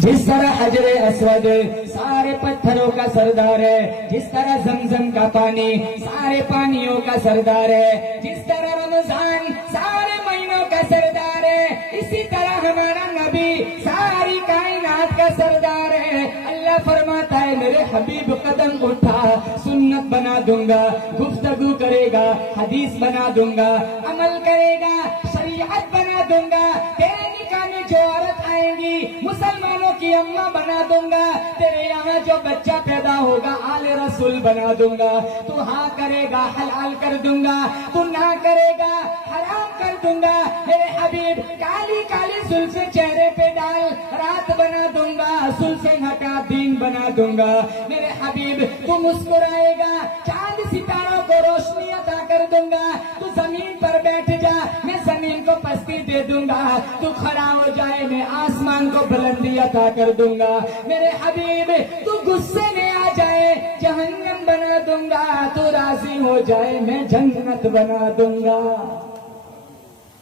جس طرح حجر اسود سارے پتھروں کا سردار ہے، جس طرح زمزم کا پانی سارے پانیوں کا سردار ہے، جس طرح رمضان سارے مہینوں کا سردار ہے، اسی طرح ہمارا نبی ساری کائنات کا سردار ہے۔ اللہ فرماتا ہے میرے حبیب قدم اٹھا سنت بنا دوں گا، گفتگو کرے گا حدیث بنا دوں گا، عمل کرے گا شریعت بنا دوں گا، تیرے نکاح میں جو عورت آئیں گی مسلمانوں کی اماں بنا دوں گا، تیرے یہاں جو بچہ پیدا ہوگا آل رسول بنا دوں گا، تو ہاں کرے گا حلال کر دوں گا، تو نہ کرے گا حرام کر دوں گا، میرے حبیب کالی کالی زلفیں چہرے پہ ڈال رات بنا دوں گا، زلفیں ہٹا دین بنا دوں گا، میرے حبیب تو مسکرائے گا چاند ستاروں کو روشنی عطا کر دوں گا، تو زمین پر بیٹھ جا میں زمین کو پستی دے دوں گا، تو کھڑا ہو جائے میں آسمان کو بلندی عطا کر دوں گا، میرے حبیب تو غصے میں آ جائے جہنم بنا دوں گا، تو راضی ہو جائے میں جنت بنا دوں گا۔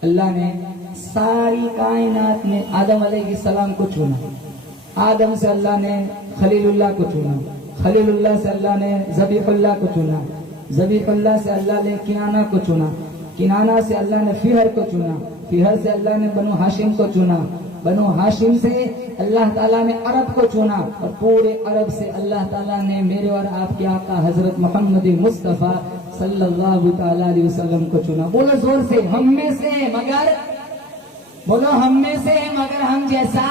اللہ نے ساری کائنات میں آدم علیہ السلام کو چنا، آدم سے اللہ نے خلیل اللہ کو چنا، خلیل اللہ سے اللہ نے ذبیح اللہ کو چنا، ذبیح اللہ سے اللہ نے کنانہ کو چنا، کنانہ سے اللہ نے فہر کو چنا، فہر سے اللہ نے بنو ہاشم کو چنا، بنو ہاشم سے اللہ تعالیٰ نے عرب کو چنا، اور پورے عرب سے اللہ تعالیٰ نے میرے اور آپ کے آقا حضرت محمد مصطفیٰ صلی اللہ تعالیٰ علیہ وسلم کو چنا۔ بولو زور سے، ہم میں سے مگر، بولو ہم میں سے مگر ہم جیسا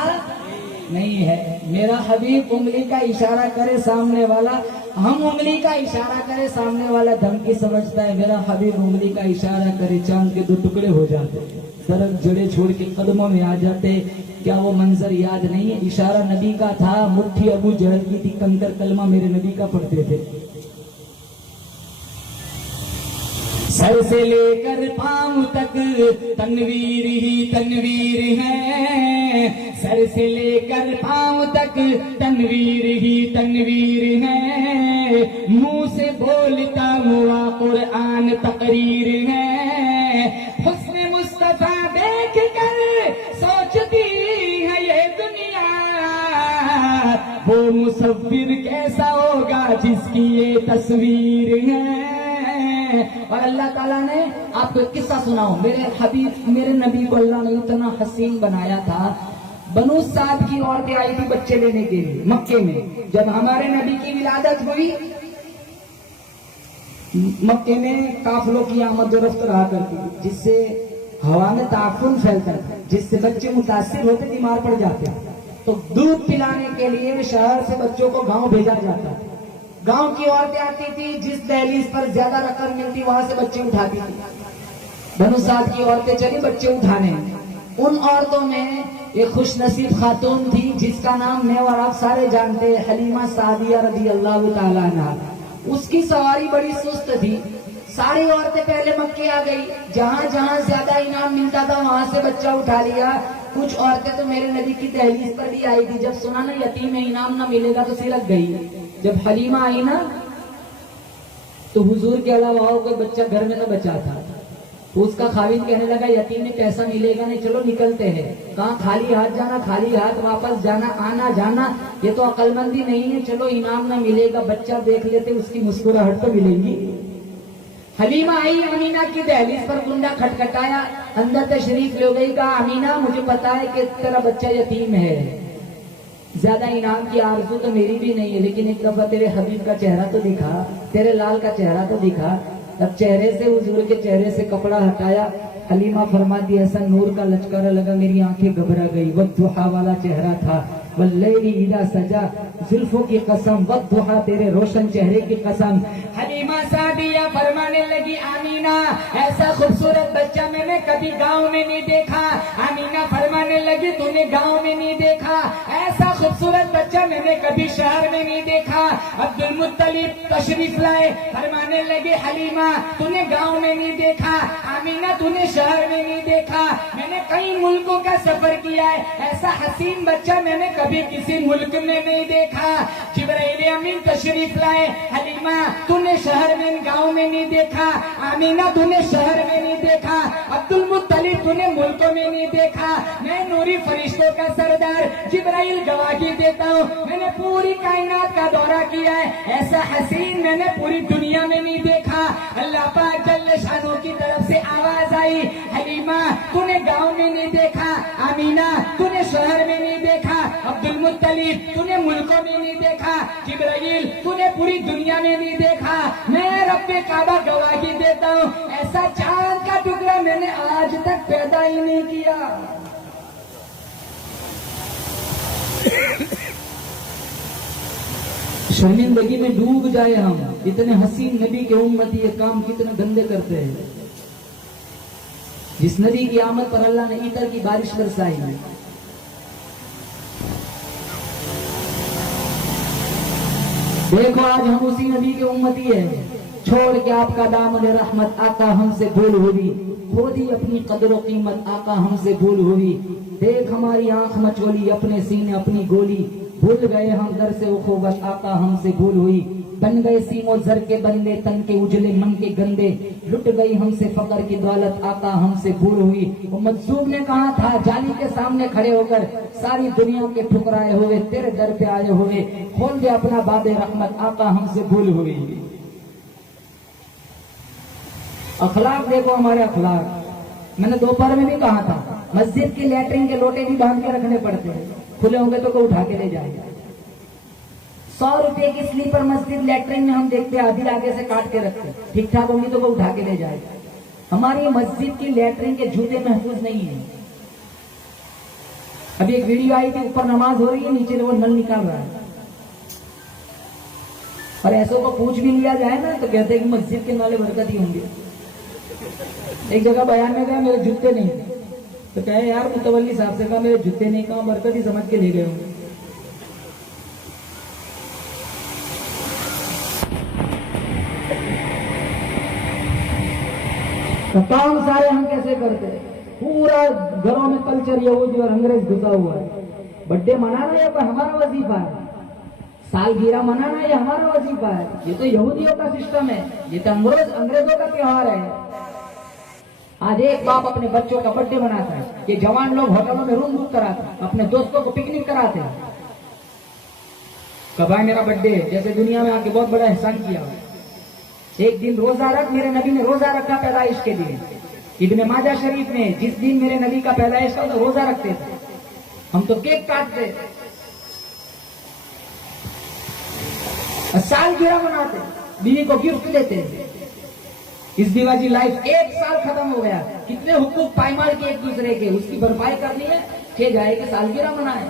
نہیں ہے۔ میرا حبیب انگلی کا اشارہ کرے سامنے والا، ہم انگلی کا اشارہ کرے سامنے والا دھمکی سمجھتا ہے، میرا حبیب انگلی کا اشارہ کرے چاند کے دو ٹکڑے ہو جاتے، درخت جڑے چھوڑ کے قدموں میں آ جاتے۔ کیا وہ منظر یاد نہیں ہے؟ اشارہ نبی کا تھا، مٹھی ابو جہل کی تھی، کنکر کلمہ میرے نبی کا پڑھتے تھے۔ سر سے لے کر پاؤں تک تنویر ہی تنویر ہے، سر سے لے کر پاؤں تک تنویر ہی تنویر ہے، منہ سے بولتا ہوا قرآن تقریر ہے، حسن مصطفیٰ دیکھ کر سوچتی ہے یہ دنیا، وہ مصور کیسا ہوگا جس کی یہ تصویر ہے۔ اور اللہ تعالیٰ نے آپ کو ایک قصہ سناؤں، میرے حبیب میرے نبی کو اللہ نے اتنا حسین بنایا تھا، بنو سعد کی عورتیں آئی تھی بچے لینے کے لیے مکے میں، جب ہمارے نبی کی ولادت ہوئی مکے میں قافلوں کی آمد و رفت رہا کرتی تھی، جس سے ہوا میں تعفن پھیلتا تھا، جس سے بچے متاثر ہوتے بیمار پڑ جاتے، تو دودھ پلانے کے لیے شہر سے بچوں کو گاؤں بھیجا جاتا تھا، گاؤں کی عورتیں آتی تھی، جس دہلیز پر زیادہ رقم ملتی وہاں سے بچے اٹھاتی تھی، بنو سعد کی عورتیں چلی بچے اٹھانے، ان عورتوں میں ایک خوش نصیب خاتون تھی جس کا نام میں اور آپ سارے جانتے ہیں، حلیمہ سعدیہ رضی اللہ تعالیٰ عنہ، اس کی سواری بڑی سست تھی، ساری عورتیں پہلے مکے آ گئی، جہاں جہاں زیادہ انعام ملتا تھا وہاں سے بچہ اٹھا لیا، کچھ عورتیں تو میرے نبی کی دہلیز پر بھی آئی تھی، جب سنا نا یتیم میں انعام نہ ملے گا تو سرک گئی، جب حلیمہ آئی نا تو حضور کے علاوہ اور کوئی بچہ گھر میں نہ بچا تھا، تو اس کا خاوند کہنے لگا یتیم میں پیسہ ملے گا نہیں، چلو نکلتے ہیں. کہاں خالی ہاتھ جانا، خالی ہاتھ واپس جانا، آنا جانا، یہ تو عقل مندی نہیں ہے. چلو انعام نہ ملے گا، بچہ دیکھ لیتے، اس کی مسکراہٹ تو ملے گی. حلیمہ آئی امینا کی دہلیز پر، کنڈا کھٹکھٹایا، اندر تشریف لے گئی. کہا امینا مجھے پتا ہے کہ تیرا بچہ یتیم ہے، زیادہ انعام کی آرزو تو میری بھی نہیں ہے، لیکن ایک دفعہ تیرے حبیب کا چہرہ تو دکھا، تیرے لال کا چہرہ تو دکھا. اب چہرے سے، حضور کے چہرے سے کپڑا ہٹایا. حلیمہ فرماتی ایسا نور کا لچکارا لگا، میری آنکھیں گھبرا گئی. والضحیٰ والا چہرہ تھا، واللیل اذا سجا، زلفوں کی قسم، والضحیٰ تیرے روشن چہرے کی قسم. حلیمہ سعدیہ فرمانے لگی آمینہ ایسا خوبصورت بچہ میں نے کبھی گاؤں میں نہیں دیکھا. آمینہ فرمانے لگی تو نے گاؤں میں نہیں دیکھا، ایسا خوبصورت بچہ میں نے کبھی شہر میں نہیں دیکھا. عبد المطلب تشریف لائے، فرمانے لگے حلیمہ تو نے گاؤں میں نہیں دیکھا، آمینہ تو نے شہر میں نہیں دیکھا، میں نے کئی ملکوں کا سفر کیا ہے، ایسا حسین بچہ میں نے کبھی کسی ملک میں نہیں دیکھا. جبرائیل امین تشریف لائے، حلیمہ تو نے شہر میں گاؤں میں نہیں دیکھا، آمینہ تو نے شہر میں نہیں دیکھا، عبد المطلب تو نے ملکوں میں نہیں دیکھا. میں نوری فرشتوں کا سردار جبرائیل گواہی دیتا ہوں، میں نے پوری کائنات کا دورہ کیا ہے، ایسا حسین میں نے پوری دنیا میں نہیں دیکھا. اللہ پاک جل شانہ کی طرف سے آواز آئی حلیمہ تو نے گاؤں میں نہیں دیکھا، آمینہ تو نے شہر میں نہیں دیکھا، عبد المطلب تو نے ملکوں میں نہیں دیکھا، جبرائیل تو نے پوری دنیا میں نہیں دیکھا. میں رب کعبہ گواہی دیتا ہوں ایسا چاند کا ٹکڑا میں نے آج تک پیدا ہی نہیں کیا. شرمندگی میں ڈوب جائے ہم، اتنے حسین نبی کے امتی یہ کام کتنے گندے کرتے ہیں. جس نبی کی آمد پر اللہ نے عطر کی بارش برسائی ہے. دیکھو آج ہم اسی نبی کے امتی ہیں، چھوڑ کے آپ کا دامن رحمت آقا ہم سے بھول ہوئی، کھودی اپنی قدر و قیمت آقا ہم سے بھول ہوئی. دیکھ ہماری آنکھ مچولی، اپنے سینے اپنی گولی، بھول گئے ہم در سے اخوت آقا ہم سے بھول ہوئی. بن گئے سیم و زر کے بندے، تن کے اجلے من کے گندے، لٹ گئی ہم سے فقر کی دولت آقا ہم سے بھول ہوئی. وہ مجذوب نے کہا تھا جالی کے سامنے کھڑے ہو کر، ساری دنیا کے ٹھکرائے ہوئے تیرے در پہ آئے ہوئے، کھول دے اپنا باب رحمت آقا ہم سے بھول ہوئی. اخلاق دیکھو ہمارے اخلاق. میں نے دوپہر میں بھی کہا تھا مسجد کی لیٹرین کے لوٹے بھی باندھ کے رکھنے پڑتے ہیں، کھلے ہوں گے تو کوئی اٹھا کے لے جائے گا. 100 روپے کی سلیپر مسجد لیٹرین میں ہم دیکھتے ہیں آدھی آگے سے کاٹ کے رکھتے ہیں، ٹھیک ٹھاک ہوں گی تو کوئی اٹھا کے لے جائے گا. ہماری مسجد کی لیٹرین کے جوتے محفوظ نہیں ہیں. ابھی ایک ویڈیو آئی تھی، اوپر نماز ہو رہی ہے، نیچے وہ نل نکال رہا ہے، اور ایسوں کو پوچھ بھی لیا جائے نا تو کہتے ہیں کہ مسجد کے نالے برکت ہی ہوں گے. ایک جگہ بیان میں کہا میرے جوتے نہیں، تو کہے یار متولی صاحب سے کہا میرے جوتے نہیں، کہا برکت ہی سمجھ کے لے گئے ہوں گے. کام سارے ہم کیسے کرتے ہیں؟ پورا گھروں میں کلچر یہودی اور انگریز گھسا ہوا ہے. برتھڈے منانا یہ ہمارا وظیفہ ہے، سالگرہ منانا یہ ہمارا وظیفہ ہے. یہ تو یہودیوں کا سسٹم ہے، یہ تو انگریزوں کا تہوار ہے. آج ایک باپ اپنے بچوں کا برتھ ڈے مناتا ہے، یہ جوان لوگ ہوٹلوں میں روم بک کراتے ہیں، اپنے دوستوں کو پکنک کراتے ہیں. کب آئے میرا برتھ ڈے، جیسے دنیا میں آ کے بہت بڑا احسان کیا. ایک دن روزہ رکھ، میرے نبی نے روزہ رکھا پیدائش کے دن. ابن ماجہ شریف میں جس دن میرے نبی کا پیدائش تھا تو روزہ رکھتے تھے. ہم تو کیک کاٹتے، سالگرہ مناتے، بیوی کو گفٹ دیتے. اس دیواجی لائف 1 سال ختم ہو گیا، کتنے حقوق پائمال کے ایک دوسرے کے، اس کی بھرپائی کرنی ہے کہ جائے کہ سالگرہ منائے.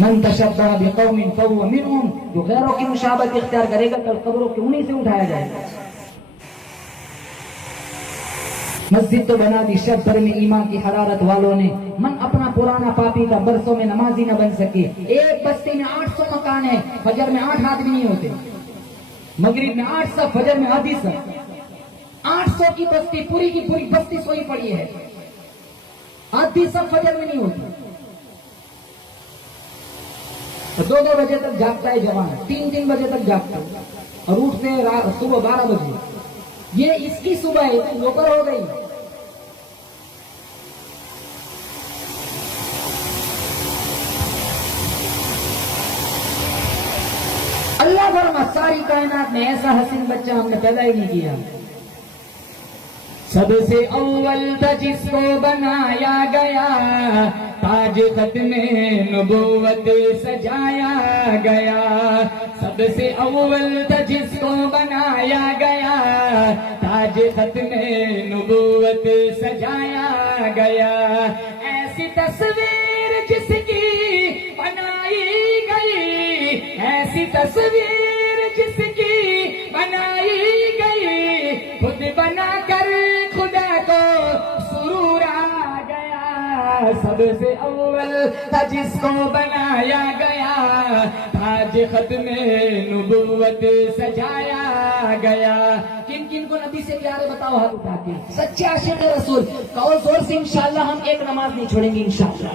من تشبہ بقوم فہو منہم، جو غیروں کی مشابہت اختیار کرے گا کل قبروں کے انہی سے اٹھایا جائے گا. مسجد تو بنا دی شب بھر میں ایمان کی حرارت والوں نے، من اپنا پرانا پاپی کا برسوں میں نمازی نہ بن سکے. ایک بستی میں 800 مکان ہیں، فجر میں 8 آدمی نہیں ہوتے، مغرب میں 8 صف، فجر میں آدھی صف. 800 کی بستی، پوری کی پوری بستی سوئی پڑی ہے، آدھی صف فجر میں نہیں ہوتی. 2 بجے تک جاگتا ہے جوان، 3 بجے تک جاگتا ہے، اور اٹھتے ہیں صبح 12 بجے. یہ اس کی صبح ہے، دوپہر ہو گئی. اللہ فرما ساری کائنات میں ایسا حسین بچہ ہم نے پیدا ہی نہیں کیا. سب سے اول تھا جس کو بنایا گیا، تاج ختم نبوت سجایا گیا. سب سے اول تھا جس کو بنایا گیا، تاج ختم نبوت سجایا گیا. ایسی تصویر جس کی بنائی گئی، ایسی تصویر جس کی بنائی گئی، خود بنا کر خدا کو سرور آ گیا. سب سے اول تھا جس کو بنایا گیا، تاج ختم نبوت سجایا گیا. کن کن کو نبی سے پیارے بتاؤ ہاتھ اٹھا کے. سچے عاشق رسول کہو زور سے انشاءاللہ ہم ایک نماز نہیں چھوڑیں گے، انشاءاللہ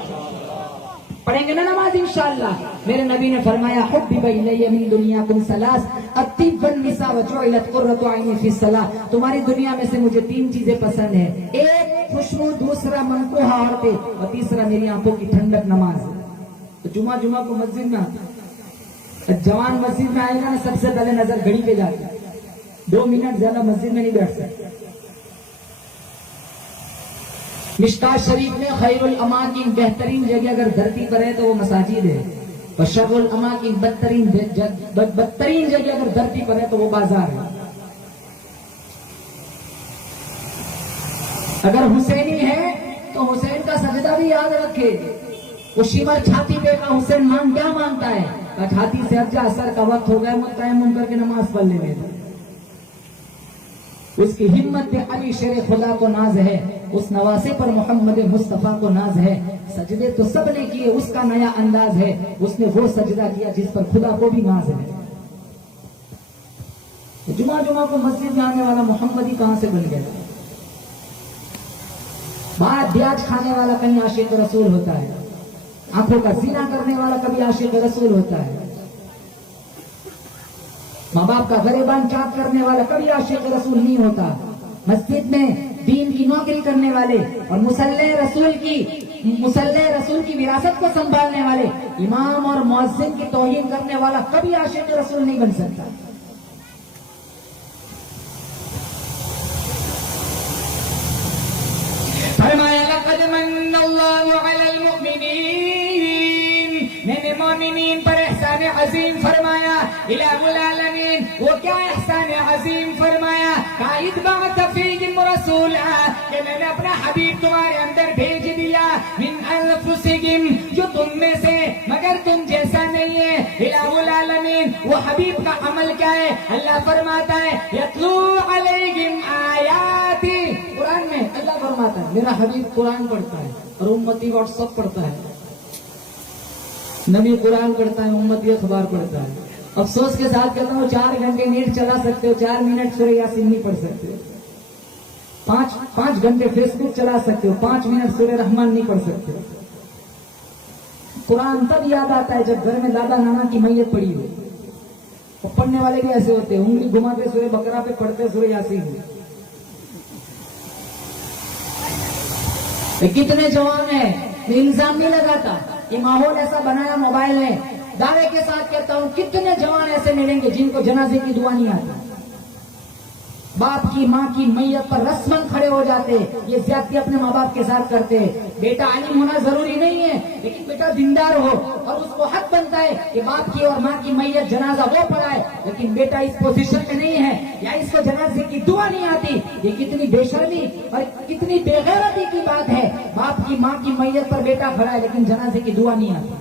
پڑھیں گے نا نماز انشاءاللہ. میرے نبی نے فرمایا حبب الی من دنیاکم ثلاث الطیب والنساء وجعلت قرۃ عینی فی الصلاۃ. تمہاری دنیا میں سے مجھے 3 چیزیں پسند ہیں، ایک خوشبو، دوسرا منقوہ عورتیں، اور تیسرا میری آنکھوں کی ٹھنڈک نماز. تو جمعہ کو مسجد میں آتا، جوان مسجد میں آئے گا نا سب سے پہلے نظر گھڑی پہ جاتی، 2 منٹ زیادہ مسجد میں نہیں بیٹھ سکتے. مشکات شریف میں خیر الاماکن بہترین جگہ اگر دھرتی پر ہے تو وہ مساجد ہے، اور شر الاماکن بدترین جگہ اگر دھرتی پر ہے تو وہ بازار ہے. اگر حسینی ہے تو حسین کا سجدہ بھی یاد رکھے. وہ شیور چھاتی پہ کا حسین کیا مانگتا ہے؟ چھاتی سے ہٹ جا، اثر کا وقت ہو گیا، مت قائم کر کے نماز پڑھ لے. اس کی ہمت پہ علی شیر خدا کو ناز ہے، اس نواسے پر محمد مصطفیٰ کو ناز ہے. سجدے تو سب نے کیے، اس کا نیا انداز ہے، اس نے وہ سجدہ کیا جس پر خدا کو بھی ناز ہے. جمعہ کو مسجد میں آنے والا محمدی کہاں سے بن گیا؟ بات بیاج کھانے والا کہیں عاشق رسول ہوتا ہے، آنکھوں کا زنا کرنے والا کبھی عاشق رسول ہوتا ہے، ماں باپ کا غریبان چاک کرنے والا کبھی عاشق رسول نہیں ہوتا. مسجد میں دین کی نوکری کرنے والے اور مصلی رسول کی وراثت کو سنبھالنے والے، امام اور مؤذن کی توہین کرنے والا کبھی عاشق رسول نہیں بن سکتا. فرمایا لقد من اللہ علی المؤمنین، میں نے مومنین پر احسان عظیم فرمایا. الہ العالمین، وہ کیا احسان عظیم فرمایا؟ قائد بعث فیہم رسولا، کہ میں نے اپنا حبیب تمہارے اندر بھیج دیا، من انفسہم، جو تم میں سے مگر تم جیسا نہیں ہے. الہ العالمین، وہ حبیب کا عمل کیا ہے؟ اللہ فرماتا ہے یتلو علیہم آیاتی. قرآن میں اللہ فرماتا ہے میرا حبیب قرآن پڑھتا ہے اور امتی واٹس ایپ پڑھتا ہے. نبی قرآن پڑھتا ہے، امتی اخبار پڑھتا ہے. افسوس کے ساتھ کہتا ہوں 4 گھنٹے نیٹ چلا سکتے ہو، 4 منٹ سورہ یاسین نہیں پڑھ سکتے. 5 گھنٹے فیس بک چلا سکتے ہو، 5 منٹ سورہ رحمان نہیں پڑھ سکتے. قرآن تب یاد آتا ہے جب گھر میں دادا نانا کی میت پڑی ہو. اور پڑھنے والے بھی ایسے ہوتے ہیں، انگلی گھماتے سورہ بقرہ پہ پڑھتے سورہ یاسین. کتنے جوان ہیں، میں الزام نہیں لگاتا، یہ ماحول ایسا بنایا موبائل نے. دعوے کے ساتھ کہتا ہوں کتنے جوان ایسے ملیں گے جن کو جنازے کی دعا نہیں آتی، باپ کی ماں کی میت پر رسمن کھڑے ہو جاتے. یہ زیادتی اپنے ماں باپ کے ساتھ کرتے. بیٹا عالم ہونا ضروری نہیں ہے، لیکن بیٹا دیندار ہو، اور اس کو حق بنتا ہے کہ باپ کی اور ماں کی میت جنازہ وہ پڑھائے. لیکن بیٹا اس پوزیشن میں نہیں ہے یا اس کو جنازے کی دعا نہیں آتی. یہ کتنی بے شرمی اور کتنی بے غیرتی کی بات ہے. باپ کی ماں کی میت پر بیٹا کھڑا ہے لیکن جنازے کی دعا نہیں آتی.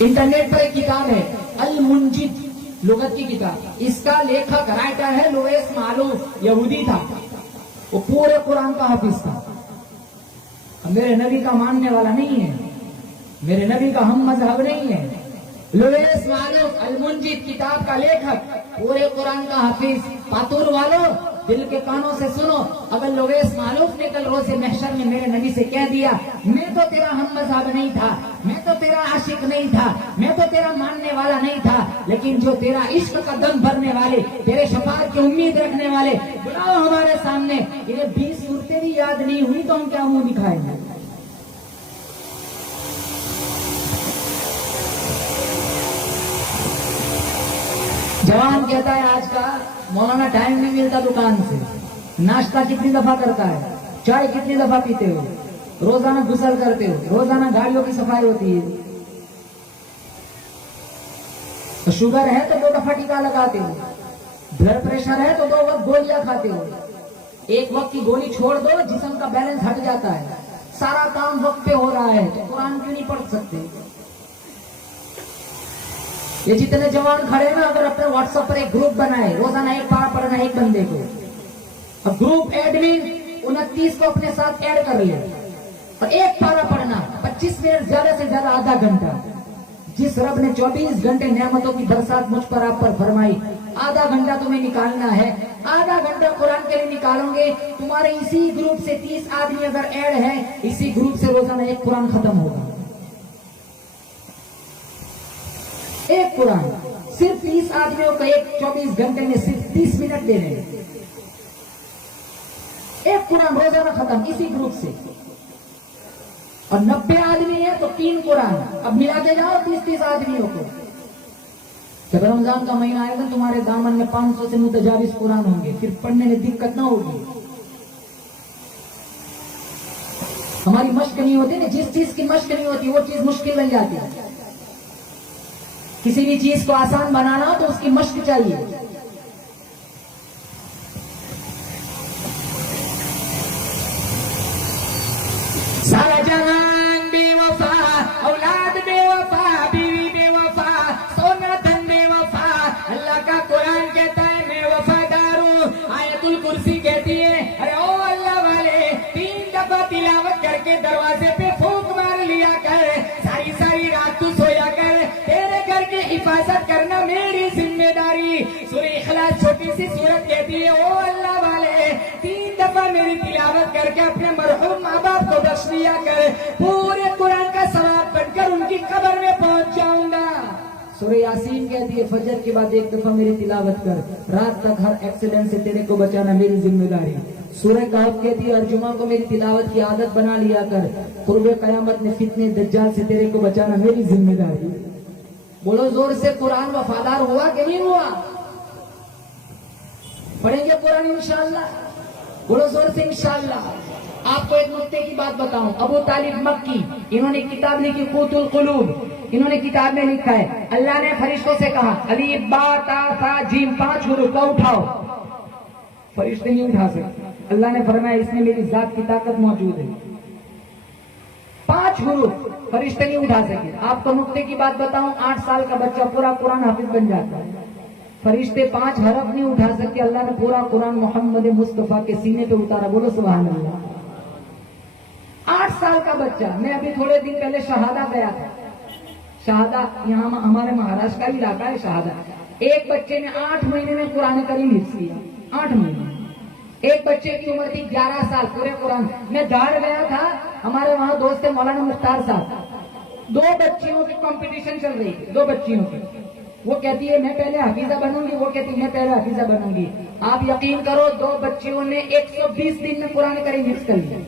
انٹرنیٹ پر ایک کتاب ہے المنجد، لغت کی کتاب. اس کا لیکھک رائٹر ہے لوئس معلوف، یہودی تھا. وہ پورے قرآن کا حافظ تھا. میرے نبی کا ماننے والا نہیں ہے، میرے نبی کا ہم مذہب نہیں ہے. لوئس معلوف المنجد کتاب کا لیکھک، پورے قرآن کا حافظ. پاتور والوں دل کے کانوں سے سنو. اگر لویس معلوف نے کل روز محشر میں میرے نبی سے کہہ دیا میں تو تیرا ہم مذہب نہیں تھا, میں تو تیرا عاشق نہیں تھا, میں تو تیرا ماننے والا نہیں تھا, لیکن جو تیرا عشق کا دم بھرنے والے, تیرے شفاعت کی امید رکھنے والے بلاؤ ہمارے سامنے, انہیں 20 صورتیں بھی یاد نہیں ہوئی تو ہم کیا منہ دکھائیں گے. جوان کہتا ہے آج کا مولانا ٹائم نہیں ملتا دکان سے, ناشتہ کتنی دفعہ کرتا ہے, چائے کتنی دفعہ پیتے ہو, روزانہ غسل کرتے ہو, روزانہ گاڑیوں کی صفائی ہوتی ہے, شوگر ہے تو 2 دفعہ ٹیکا لگاتے ہو, بلڈ پریشر ہے تو 2 وقت گولیاں کھاتے ہو, ایک وقت کی گولی چھوڑ دو جسم کا بیلنس ہٹ جاتا ہے, سارا کام وقت پہ ہو رہا ہے, تو قرآن کیوں نہیں پڑھ سکتے؟ یہ جتنے جوان کھڑے ہیں نا, اگر اپنے واٹس ایپ پر ایک گروپ بنائے, روزانہ 1 پارا پڑھنا ایک بندے کو, اب گروپ ایڈمن 29 کو اپنے ساتھ ایڈ کر لے اور 1 پارا پڑھنا 25 منٹ, زیادہ سے زیادہ آدھا گھنٹہ. جس رب نے 24 گھنٹے نعمتوں کی برسات مجھ پر آپ پر فرمائی, آدھا گھنٹہ تمہیں نکالنا ہے, آدھا گھنٹہ قرآن کے لیے نکالوں گے, تمہارے اسی گروپ سے 30 آدمی اگر ایڈ ہے, اسی گروپ سے روزانہ 1 قرآن ختم ہوگا. 1 قرآن صرف 30 آدمیوں کا 24 گھنٹے میں صرف 30 منٹ دے رہے ہیں, 1 قرآن روزانہ ختم اسی گروپ سے. اور 90 آدمی ہیں تو 3 قرآن, اب ملا کے جاؤ 30 آدمیوں کو. جب رمضان کا مہینہ آئے گا تمہارے دامن میں 500 سے متجاوز قرآن ہوں گے, پھر پڑھنے میں دقت نہ ہوگی. ہماری مشق نہیں ہوتی نا, جس چیز کی مشق نہیں ہوتی وہ چیز مشکل بن جاتی ہے. کسی بھی چیز کو آسان بنانا تو اس کی مشق چاہیے. سارا جہان بے وفا, اولاد بے وفا, بیوی بے وفا, سونا دھن بے وفا, اللہ کا قرآن کہتا ہے میں وفادار ہوں. آیت الکرسی کہتی ہے ارے او اللہ والے 3 دفعہ تلاوت کر کے دروازے پہ پھونک مار لیا کر, ساری ساری رات تو سویا کر, تیرے گھر کی حفاظت کرنا میری ذمہ داری. سورہ اخلاص چھوٹی سی سورت کہتی ہے او اللہ والے 3 دفعہ میری تلاوت کر کے اپنے مرحوم ماں باپ کو بخش دیا کر, پورے قرآن کا ثواب بن کر ان کی قبر میں پہنچ جاؤں گا. سورہ یاسین کہتی ہے فجر کے بعد 1 دفعہ میری تلاوت کر, رات تک ہر ایکسیڈنٹ سے تیرے کو بچانا میری ذمہ داری. سورہ کہف کہتی ہے ہر جمعہ کو میری تلاوت کی عادت بنا لیا کر, قرب قیامت میں فتنے دجال سے تیرے کو بچانا میری ذمہ داری. بولو زور سے, قرآن وفادار ہوا کہ نہیں ہوا؟ پڑھیں گے قرآن انشاءاللہ, بولو زور سے انشاءاللہ. آپ کو ایک نقطے کی بات بتاؤں, ابو طالب مکی, انہوں نے کتاب لکھی قوت القلوب, انہوں نے کتاب میں لکھا ہے اللہ نے فرشتوں سے کہا الف با تا ثا جیم 5 حروف کو اٹھاؤ, فرشتے نہیں اٹھا سکتے. اللہ نے فرمایا اس میں میری ذات کی طاقت موجود ہے, 5 حروف فرشتے نہیں اٹھا سکے. آپ کو نقطے کی بات بتاؤں, 8 سال کا بچہ پورا قرآن حافظ بن جاتا ہے, فرشتے 5 حرف نہیں اٹھا سکتے. اللہ نے پورا قرآن محمد مصطفیٰ کے سینے پہ اتارا, بولو سبحان اللہ. 8 سال کا بچہ, میں ابھی تھوڑے دن پہلے شہادہ گیا تھا, شہادہ یہاں ہمارے مہاراشٹر کا علاقہ ہے شہادہ. ایک بچے نے 8 مہینے میں قرآن کریم حفظ کیا, 8 مہینے. ایک بچے کی عمر تھی 11 سال, پورے قرآن. میں دھاڑ گیا تھا, ہمارے وہاں دوست تھے مولانا مختار صاحب, 2 بچیوں کی کمپٹیشن چل رہی تھی, 2 بچیوں کی. وہ کہتی ہے میں پہلے حفیظہ بنوں گی, وہ کہتی ہے میں پہلے حفیظہ بنوں گی. آپ یقین کرو 2 بچیوں نے 120 دن میں قرآن کریم حفظ کر لیا,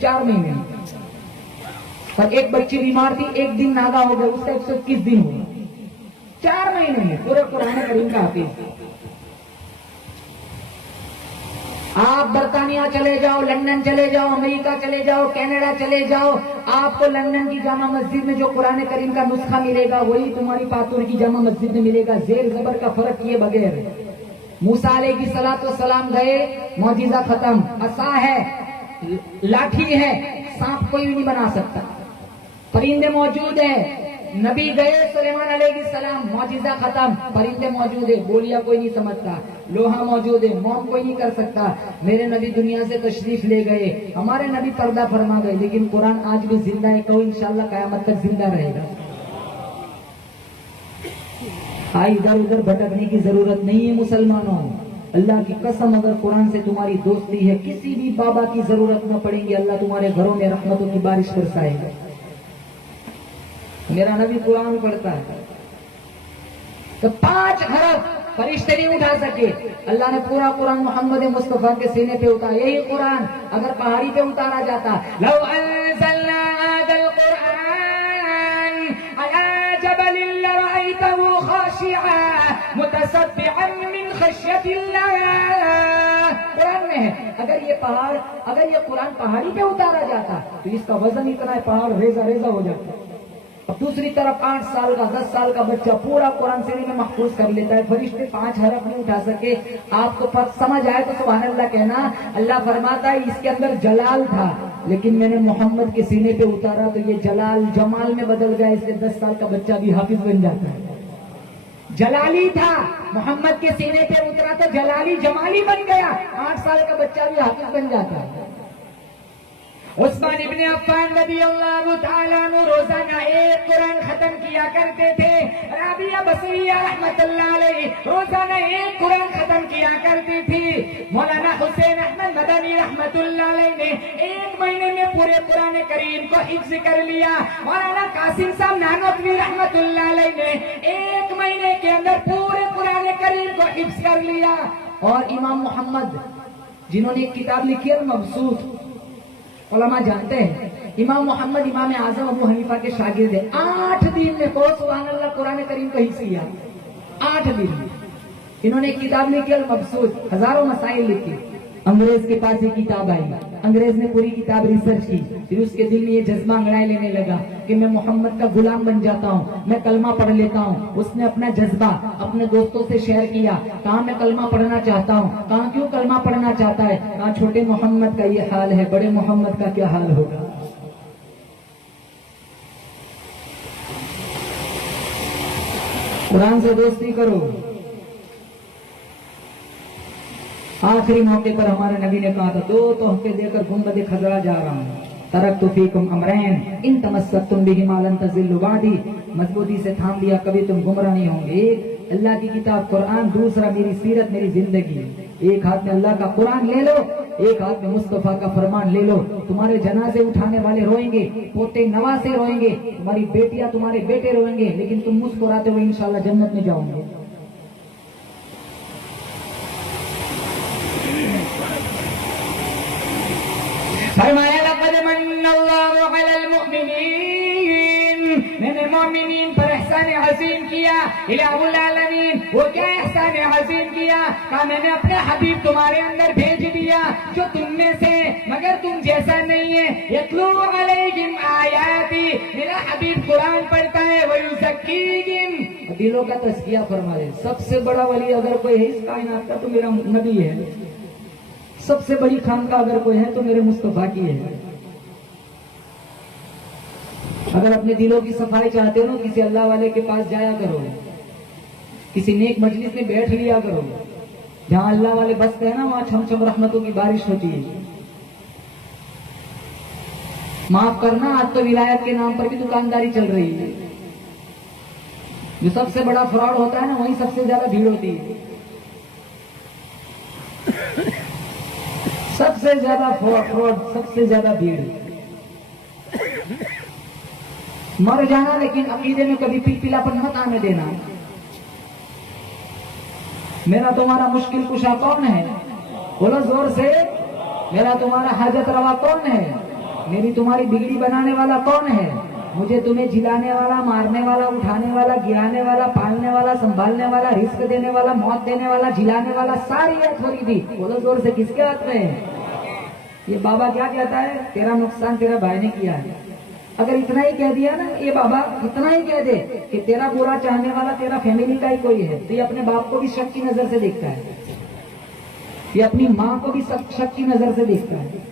4 مہینے میں. اور ایک بچی بیمار تھی, 1 دن ناگا ہو گیا, اس کا 121 دن ہو گیا. 4 مہینے میں پورے قرآن کریم کا حافظ. آپ برطانیہ چلے جاؤ, لندن چلے جاؤ, امریکہ چلے جاؤ, کینیڈا چلے جاؤ, آپ کو لندن کی جامع مسجد میں جو قرآن کریم کا نسخہ ملے گا وہی تمہاری پاتور کی جامع مسجد میں ملے گا, زیر زبر کا فرق کیے بغیر. موسیٰ علیہ کی صلاۃ والسلام گئے, معجزہ ختم. عصا ہے, لاٹھی ہے, سانپ کوئی بھی نہیں بنا سکتا. پرندے موجود ہیں, نبی گئے سلیمان علیہ السلام, معجزہ ختم. پرندے موجود ہیں, بولیاں کوئی نہیں سمجھتا. لوہا موجود ہے, موم کوئی نہیں کر سکتا. میرے نبی دنیا سے تشریف لے گئے, ہمارے نبی پردہ فرما گئے, لیکن قرآن آج بھی زندہ ہے. کہو انشاءاللہ قیامت تک زندہ رہے گا. ادھر ادھر بھٹکنے کی ضرورت نہیں ہے مسلمانوں. اللہ کی قسم اگر قرآن سے تمہاری دوستی ہے کسی بھی بابا کی ضرورت نہ پڑیں گی، اللہ تمہارے گھروں میں رحمتوں کی بارش برسائے گا۔ میرا نبی قرآن پڑھتا ہے تو 5 حرف فرشتے نہیں اٹھا سکے، اللہ نے پورا قرآن محمد مصطفیٰ کے سینے پہ اتارا۔ یہی قرآن اگر پہاڑی پہ اتارا جاتا، لو انزلنا هذا القرآن على جبل لرأيته خاشعا متصدعا من خشية الله، قرآن میں ہے اگر یہ قرآن پہاڑی پہ اتارا جاتا تو اس کا وزن اتنا ہے پہاڑ ریزہ ریزہ ہو جاتا۔ اب دوسری طرف 8 سال کا 10 سال کا بچہ پورا قرآن سینے میں محفوظ کر لیتا ہے، فرشتے 5 حرف نہیں اٹھا سکے۔ آپ کو سمجھ آئے تو سبحان اللہ کہنا۔ اللہ فرماتا ہے اس کے اندر جلال تھا لیکن میں نے محمد کے سینے پہ اتارا تو یہ جلال جمال میں بدل گیا، اس لیے 10 سال کا بچہ بھی حافظ بن جاتا ہے۔ جلالی تھا، محمد کے سینے پہ اترا تو جلالی جمالی بن گیا، 8 سال کا بچہ بھی حافظ بن جاتا ہے۔ عثمان ابن عفان رضی اللہ تعالیٰ عنہ روزانہ ایک قرآن ختم کیا کرتے تھے۔ رابعہ بصریہ رحمت اللہ علیہ روزانہ ایک قرآن ختم کیا کرتی تھی۔ مولانا حسین احمد مدنی رحمت اللہ علیہ نے 1 مہینے میں پورے قرآن کریم کو حفظ کر لیا۔ مولانا قاسم صاحب نانوتوی رحمت اللہ علیہ نے 1 مہینے کے اندر پورے قرآن کریم کو حفظ کر لیا۔ اور امام محمد جنہوں نے ایک کتاب لکھی ہے مبسوط، علماء جانتے ہیں امام محمد امام اعظم ابو حنیفہ کے شاگرد ہیں، 8 دن میں سبحان اللہ قرآن کریم کو حفظ کیا، 8 دن میں۔ انہوں نے ایک کتاب لکھی المبسوط، ہزاروں مسائل لکھی۔ انگریز کے پاس یہ کتاب آئی، انگریز نے پوری کتاب ریسرچ کی، پھر اس کے دل میں یہ جذبہ انگڑائے لینے لگا کہ میں محمد کا غلام بن جاتا ہوں، میں کلمہ پڑھ لیتا ہوں۔ اس نے اپنا جذبہ اپنے دوستوں سے شیئر کیا، کہا میں کلمہ پڑھنا چاہتا ہوں۔ کہا کیوں کلمہ پڑھنا چاہتا ہے؟ کہا چھوٹے محمد کا یہ حال ہے، بڑے محمد کا کیا حال ہوگا۔ قرآن سے دوستی کرو۔ آخری موقع پر ہمارے نبی نے کہا تھا 2 تحفے دے کر گنبد خضرا جا رہا ہوں، ترکت فیکم امرین ان تمسکتم بہما لن تضلوا بعدی، مضبوطی سے تھام لیا کبھی تم گمراہ نہیں ہوں گے۔ ایک اللہ کی کتاب قرآن، دوسرا میری سیرت میری زندگی۔ ایک ہاتھ میں اللہ کا قرآن لے لو، ایک ہاتھ میں مصطفیٰ کا فرمان لے لو۔ تمہارے جنازے اٹھانے والے روئیں گے، پوتے نواسے روئیں گے، تمہاری بیٹیاں تمہارے بیٹے روئیں گے، لیکن تم مسکراتے ہوئے انشاءاللہ جنت میں جاؤ گے۔ فرمایا لقد من اللہ علی المؤمنین، میں نے مومنین پر احسان عظیم کیا۔ الہ العالمین، وہ کیا احسان عظیم کیا؟ کہا میں نے اپنے حبیب تمہارے اندر بھیج دیا جو تم میں سے مگر تم جیسا نہیں ہے۔ یتلو علیہم آیاتی، میرا حبیب قرآن پڑھتا ہے، ویزکیہم، دلوں کا تزکیہ فرما دے۔ سب سے بڑا ولی اگر کوئی ہے اس کائنات کا تو میرا نبی ہے، سب سے بڑی خانقاہ اگر کوئی ہے تو میرے مصطفیٰ کی ہے۔ اگر اپنے دلوں کی صفائی چاہتے ہو کسی اللہ والے کے پاس جایا کرو، کسی نیک مجلس میں بیٹھ لیا کرو، جہاں اللہ والے بستے ہیں نا وہاں چھم چھم رحمتوں کی بارش ہوتی ہے۔ معاف کرنا، آج تو ولایت کے نام پر بھی دکانداری چل رہی ہے۔ جو سب سے بڑا فراڈ ہوتا ہے نا وہیں سب سے زیادہ بھیڑ ہوتی ہے، سب سے زیادہ فراڈ، سب سے زیادہ بھیڑ۔ مر جانا لیکن عقیدے میں کبھی پلپلاپن مت آنے دینا۔ میرا تمہارا مشکل کشا کون ہے؟ بولو زور سے، میرا تمہارا حاجت روا کون ہے؟ میری تمہاری بگڑی بنانے والا کون ہے؟ مجھے تمہیں جلانے والا، مارنے والا، اٹھانے والا، گرانے والا، پالنے والا، سنبھالنے والا، رزق دینے والا، موت دینے والا، جلانے والا، ساری ہے تھوڑی دی۔ بولو زور سے، کس کے ہاتھ میں ہے؟ یہ بابا کیا کہتا ہے؟ تیرا نقصان تیرا بھائی نے کیا ہے۔ اگر اتنا ہی کہہ دیا نا یہ بابا، اتنا ہی کہہ دے کہ تیرا برا چاہنے والا تیرا فیملی کا ہی کوئی ہے، تو یہ اپنے باپ کو بھی شک کی نظر سے دیکھتا ہے، یہ اپنی ماں کو بھی شک کی نظر سے دیکھتا ہے۔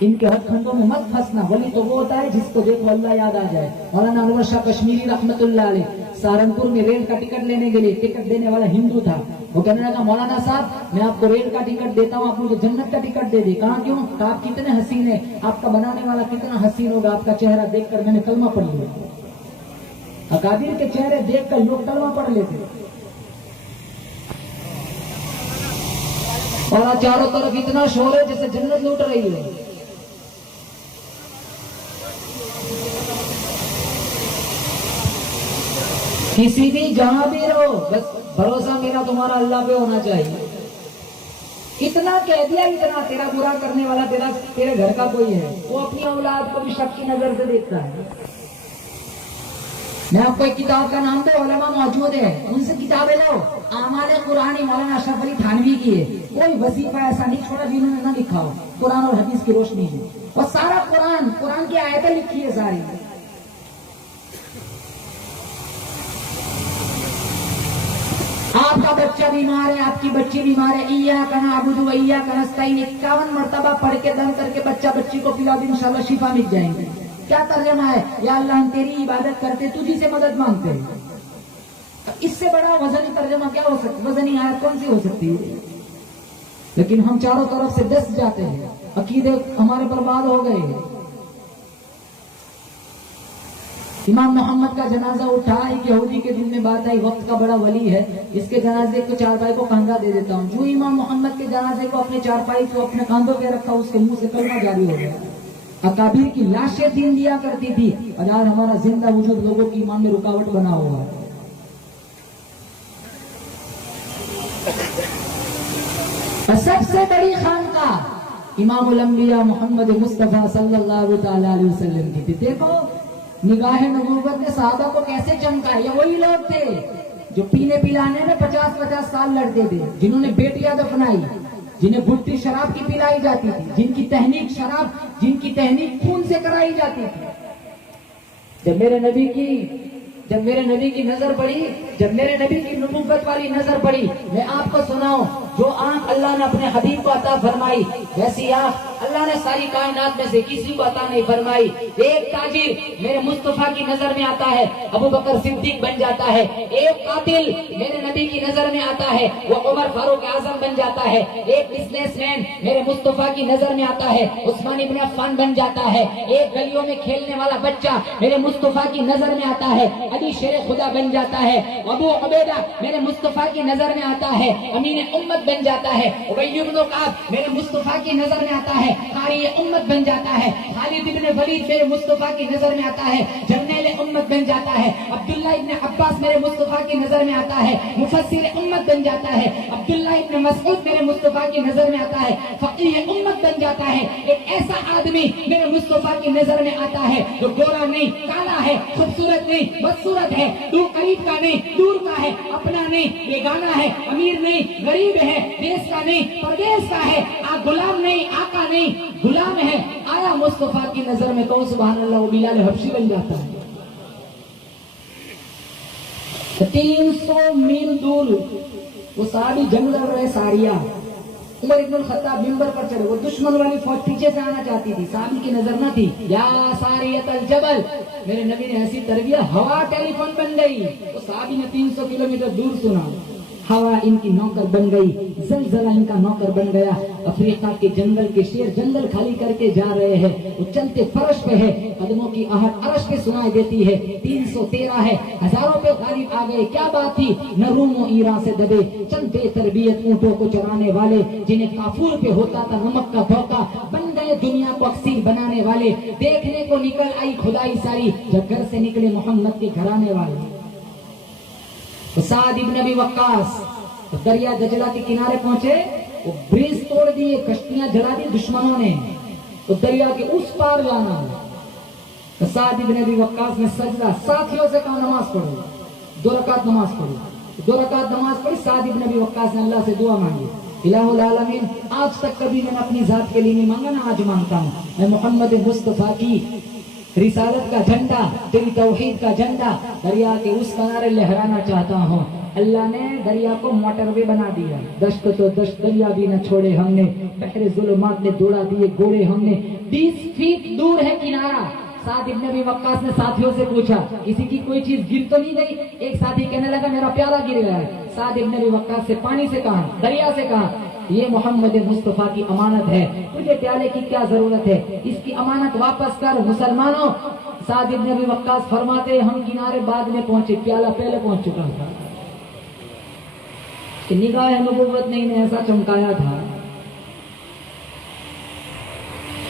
ان کے ہتھ کھنڈوں میں مت پھنسنا۔ ولی تو وہ ہوتا ہے جس کو دیکھو اللہ یاد آ جائے۔ مولانا انور شاہ کشمیری رحمت اللہ علیہ سہارنپور میں ریل کا ٹکٹ لینے کے لیے، ٹکٹ دینے والا ہندو تھا، وہ کہنے لگا مولانا صاحب میں آپ کو ریل کا ٹکٹ دیتا ہوں، آپ مجھے جنت کا ٹکٹ دے دیں۔ کہا کیوں؟ کہ آپ کتنے حسین ہیں، آپ کا بنانے والا کتنا حسین ہوگا، آپ کا چہرہ دیکھ کر میں نے کلمہ پڑھ لیا۔ اکابر کے چہرے دیکھ کر لوگ کلمہ پڑھ لیتے۔ اور چاروں طرف اتنا شور ہے جیسے جنت لوٹ رہی ہے. کسی بھی جہاں بھی رہو بس بھروسہ میرا تمہارا اللہ پہ ہونا چاہیے. اتنا کہہ دیا، اتنا تیرا برا کرنے والا تیرے گھر کا کوئی ہے، وہ اپنی اولاد کو بھی شک کی نظر سے دیکھتا ہے. میں آپ کو ایک کتاب کا نام دوں، علماء موجود ہے، ان سے کتابیں لاؤ. اعمال قرآن مولانا اشرف علی تھانوی کی ہے. کوئی وظیفہ ایسا نہیں چھوڑا جنہوں نے نہ لکھا ہو. قرآن اور حدیث کی روشنی ہے، اور سارا قرآن کی آیتیں لکھی ہے ساری. آپ کا بچہ بیمار ہے، آپ کی بچی بیمار ہے، ایاک نعبد و ایاک نستعین 51 مرتبہ پڑھ کے دم کر کے بچی کو پلا دی، انشاءاللہ شفا مل جائیں گے. کیا ترجمہ ہے؟ یا اللہ ہم تیری عبادت کرتے، تجھی سے مدد مانگتے ہیں. اس سے بڑا وزنی ترجمہ کیا ہو سکتا؟ وزنی آیت کون سی ہو سکتی ہے؟ لیکن ہم چاروں طرف سے دس جاتے ہیں، عقیدے ہمارے برباد ہو گئے ہیں. امام محمد کا جنازہ اٹھا، ایک یہودی کے دل میں بات آئی، وقت کا بڑا ولی ہے، اس کے جنازے کو چارپائی کو کندھا دے دیتا ہوں. جو امام محمد کے جنازے کو اپنے چارپائی کو اپنے کاندھوں پہ رکھا، اس کے منہ سے کلمہ جاری ہو گیا. اکابر کی لاشیں دین دیا کرتی تھی، اور آج ہمارا زندہ وجود لوگوں کی ایمان میں رکاوٹ بنا ہوا ہے. سب سے بڑی خانقاہ امام الانبیاء محمد مصطفیٰ صلی اللہ تعالی علیہ وسلم کی تھی. دیکھو نگاہ نبوت نے صحابہ کو کیسے چمکا. یہ وہی لوگ تھے جو پینے پلانے میں 50-50 سال لڑتے تھے، جنہوں نے بیٹیاں دفنائی، جنہیں بھٹی شراب کی پلائی جاتی تھی، جن کی تحنیک خون سے کرائی جاتی تھی. جب میرے نبی کی نظر پڑی، جب میرے نبی کی نبوت والی نظر پڑی، میں آپ کو سناؤں، جو آنکھ اللہ نے اپنے حبیب کو عطا فرمائی، ویسی آنکھ اللہ نے ساری کائنات میں سے کسی کو عطا نہیں فرمائی. ایک تاجر میرے مصطفیٰ کی نظر میں آتا ہے، ابو بکر صدیق بن جاتا ہے. ایک قاتل میرے نبی کی نظر میں آتا ہے، وہ عمر فاروق اعظم بن جاتا ہے. ایک بزنس مین میرے مصطفیٰ کی نظر میں آتا ہے، عثمان ابن عفان بن جاتا ہے. ایک گلیوں میں کھیلنے والا بچہ میرے مصطفیٰ کی نظر میں آتا ہے، علی شیر خدا بن جاتا ہے. ابو عبیدہ میرے مصطفیٰ کی نظر میں آتا ہے، امین امت بن جاتا ہے. ابی بن کعب میرے مصطفیٰ کی نظر میں آتا ہے، قاری امت بن جاتا ہے. خالد ابن ولید میرے مصطفیٰ کی نظر میں آتا ہے، جرنیل امت بن جاتا ہے. عبداللہ ابن عباس میرے مصطفیٰ کی نظر میں آتا ہے، مفسر امت بن جاتا ہے. عبداللہ ابن مسعود میرے مصطفیٰ کی نظر میں آتا ہے، فقیہ امت بن جاتا ہے. ایک ایسا آدمی میرے مصطفیٰ کی نظر میں آتا ہے جو گورا نہیں، کالا ہے، خوبصورت نہیں، بدصورت ہے، دور قریب کا نہیں، دور کا ہے، اپنا نہیں، بیگانہ ہے، امیر نہیں، غریب ہے، دیس کا نہیں، پردیس کا ہے، غلام نہیں، آقا نہیں، غلام ہے. آیا مصطفیٰ کی نظر میں تو سبحان اللہ وہ بلال حبشی بن جاتا ہے. 300 میل دور وہ صحابی جنگ لڑ رہے ساریہ. عمر ابن الخطاب منبر پر چڑھے، وہ دشمن والی فوج پیچھے سے آنا چاہتی تھی، صحابی کی نظر نہ تھی. یا ساریت الجبل، میرے نبی نے ایسی تربیت، ہوا ٹیلی فون بن گئی. وہ صحابی نے 300 کلومیٹر دور سنا، ہوا ان کی نوکر بن گئی، زلزلہ ان کا نوکر بن گیا. افریقہ کے جنگل کے شیر جنگل خالی کر کے جا رہے ہیں، وہ چلتے فرش پہ ہے، قدموں کی آہٹ عرش پہ سنائی دیتی ہے. 313 ہے، ہزاروں پہ غالب آ گئے. کیا بات تھی؟ نہ روم و ایران سے دبے، چند بے تربیت اونٹوں کو چرانے والے، جنہیں کافور پہ ہوتا تھا نمک کا دھوکہ، بن گئے دنیا کو اکسیر بنانے والے. دیکھنے کو نکل آئی خدائی ساری، جب گھر سے نکلے محمد کے گھرانے والے. سعد ابن ابی وقاص دریا دجلہ کے کنارے پہنچے، وہ بریج توڑ دیے، کشتیاں جلا دی دشمنوں نے، تو دریا کے اس پار جانا. سعد ابن ابی وقاص نے سجدہ، ساتھیوں سے کہا نماز پڑھو، 2 رکعت نماز پڑھو. 2 رکعت نماز پڑھی. سعد ابن ابی وقاص نے اللہ سے دعا مانگی، الہ العالمین آج تک کبھی میں نے اپنی ذات کے لیے نہیں مانگا، نہ آج مانگتا ہوں. میں محمد مصطفیٰ کی رسالت کا جھنڈا، تیری توحید کا جھنڈا دریا کے اس کنارے لہرانا چاہتا ہوں. اللہ نے دریا کو موٹر وے بنا دیا. دشت تو دشت دریا بھی نہ چھوڑے ہم نے، بحر ظلمات نے دوڑا دیے گوڑے ہم نے. 20 فیٹ دور ہے کنارہ. سعد ابن ابی وقاص نے ساتھیوں سے پوچھا کسی کی کوئی چیز گر تو نہیں گئی؟ ایک ساتھی کہنے لگا میرا پیالہ گر گیا ہے. سعد ابن ابی وقاص سے پانی سے کہا، دریا سے کہا، یہ محمد مصطفیٰ کی امانت ہے، تجھے پیالے کی کیا ضرورت ہے، اس کی امانت واپس کر. مسلمانوں، سعد ابن ابی وقاص فرماتے ہم کنارے بعد میں پہنچے، پیالہ پہلے پہنچ چکا تھا. نگاہ نبوت نے انہیں ایسا چمکایا تھا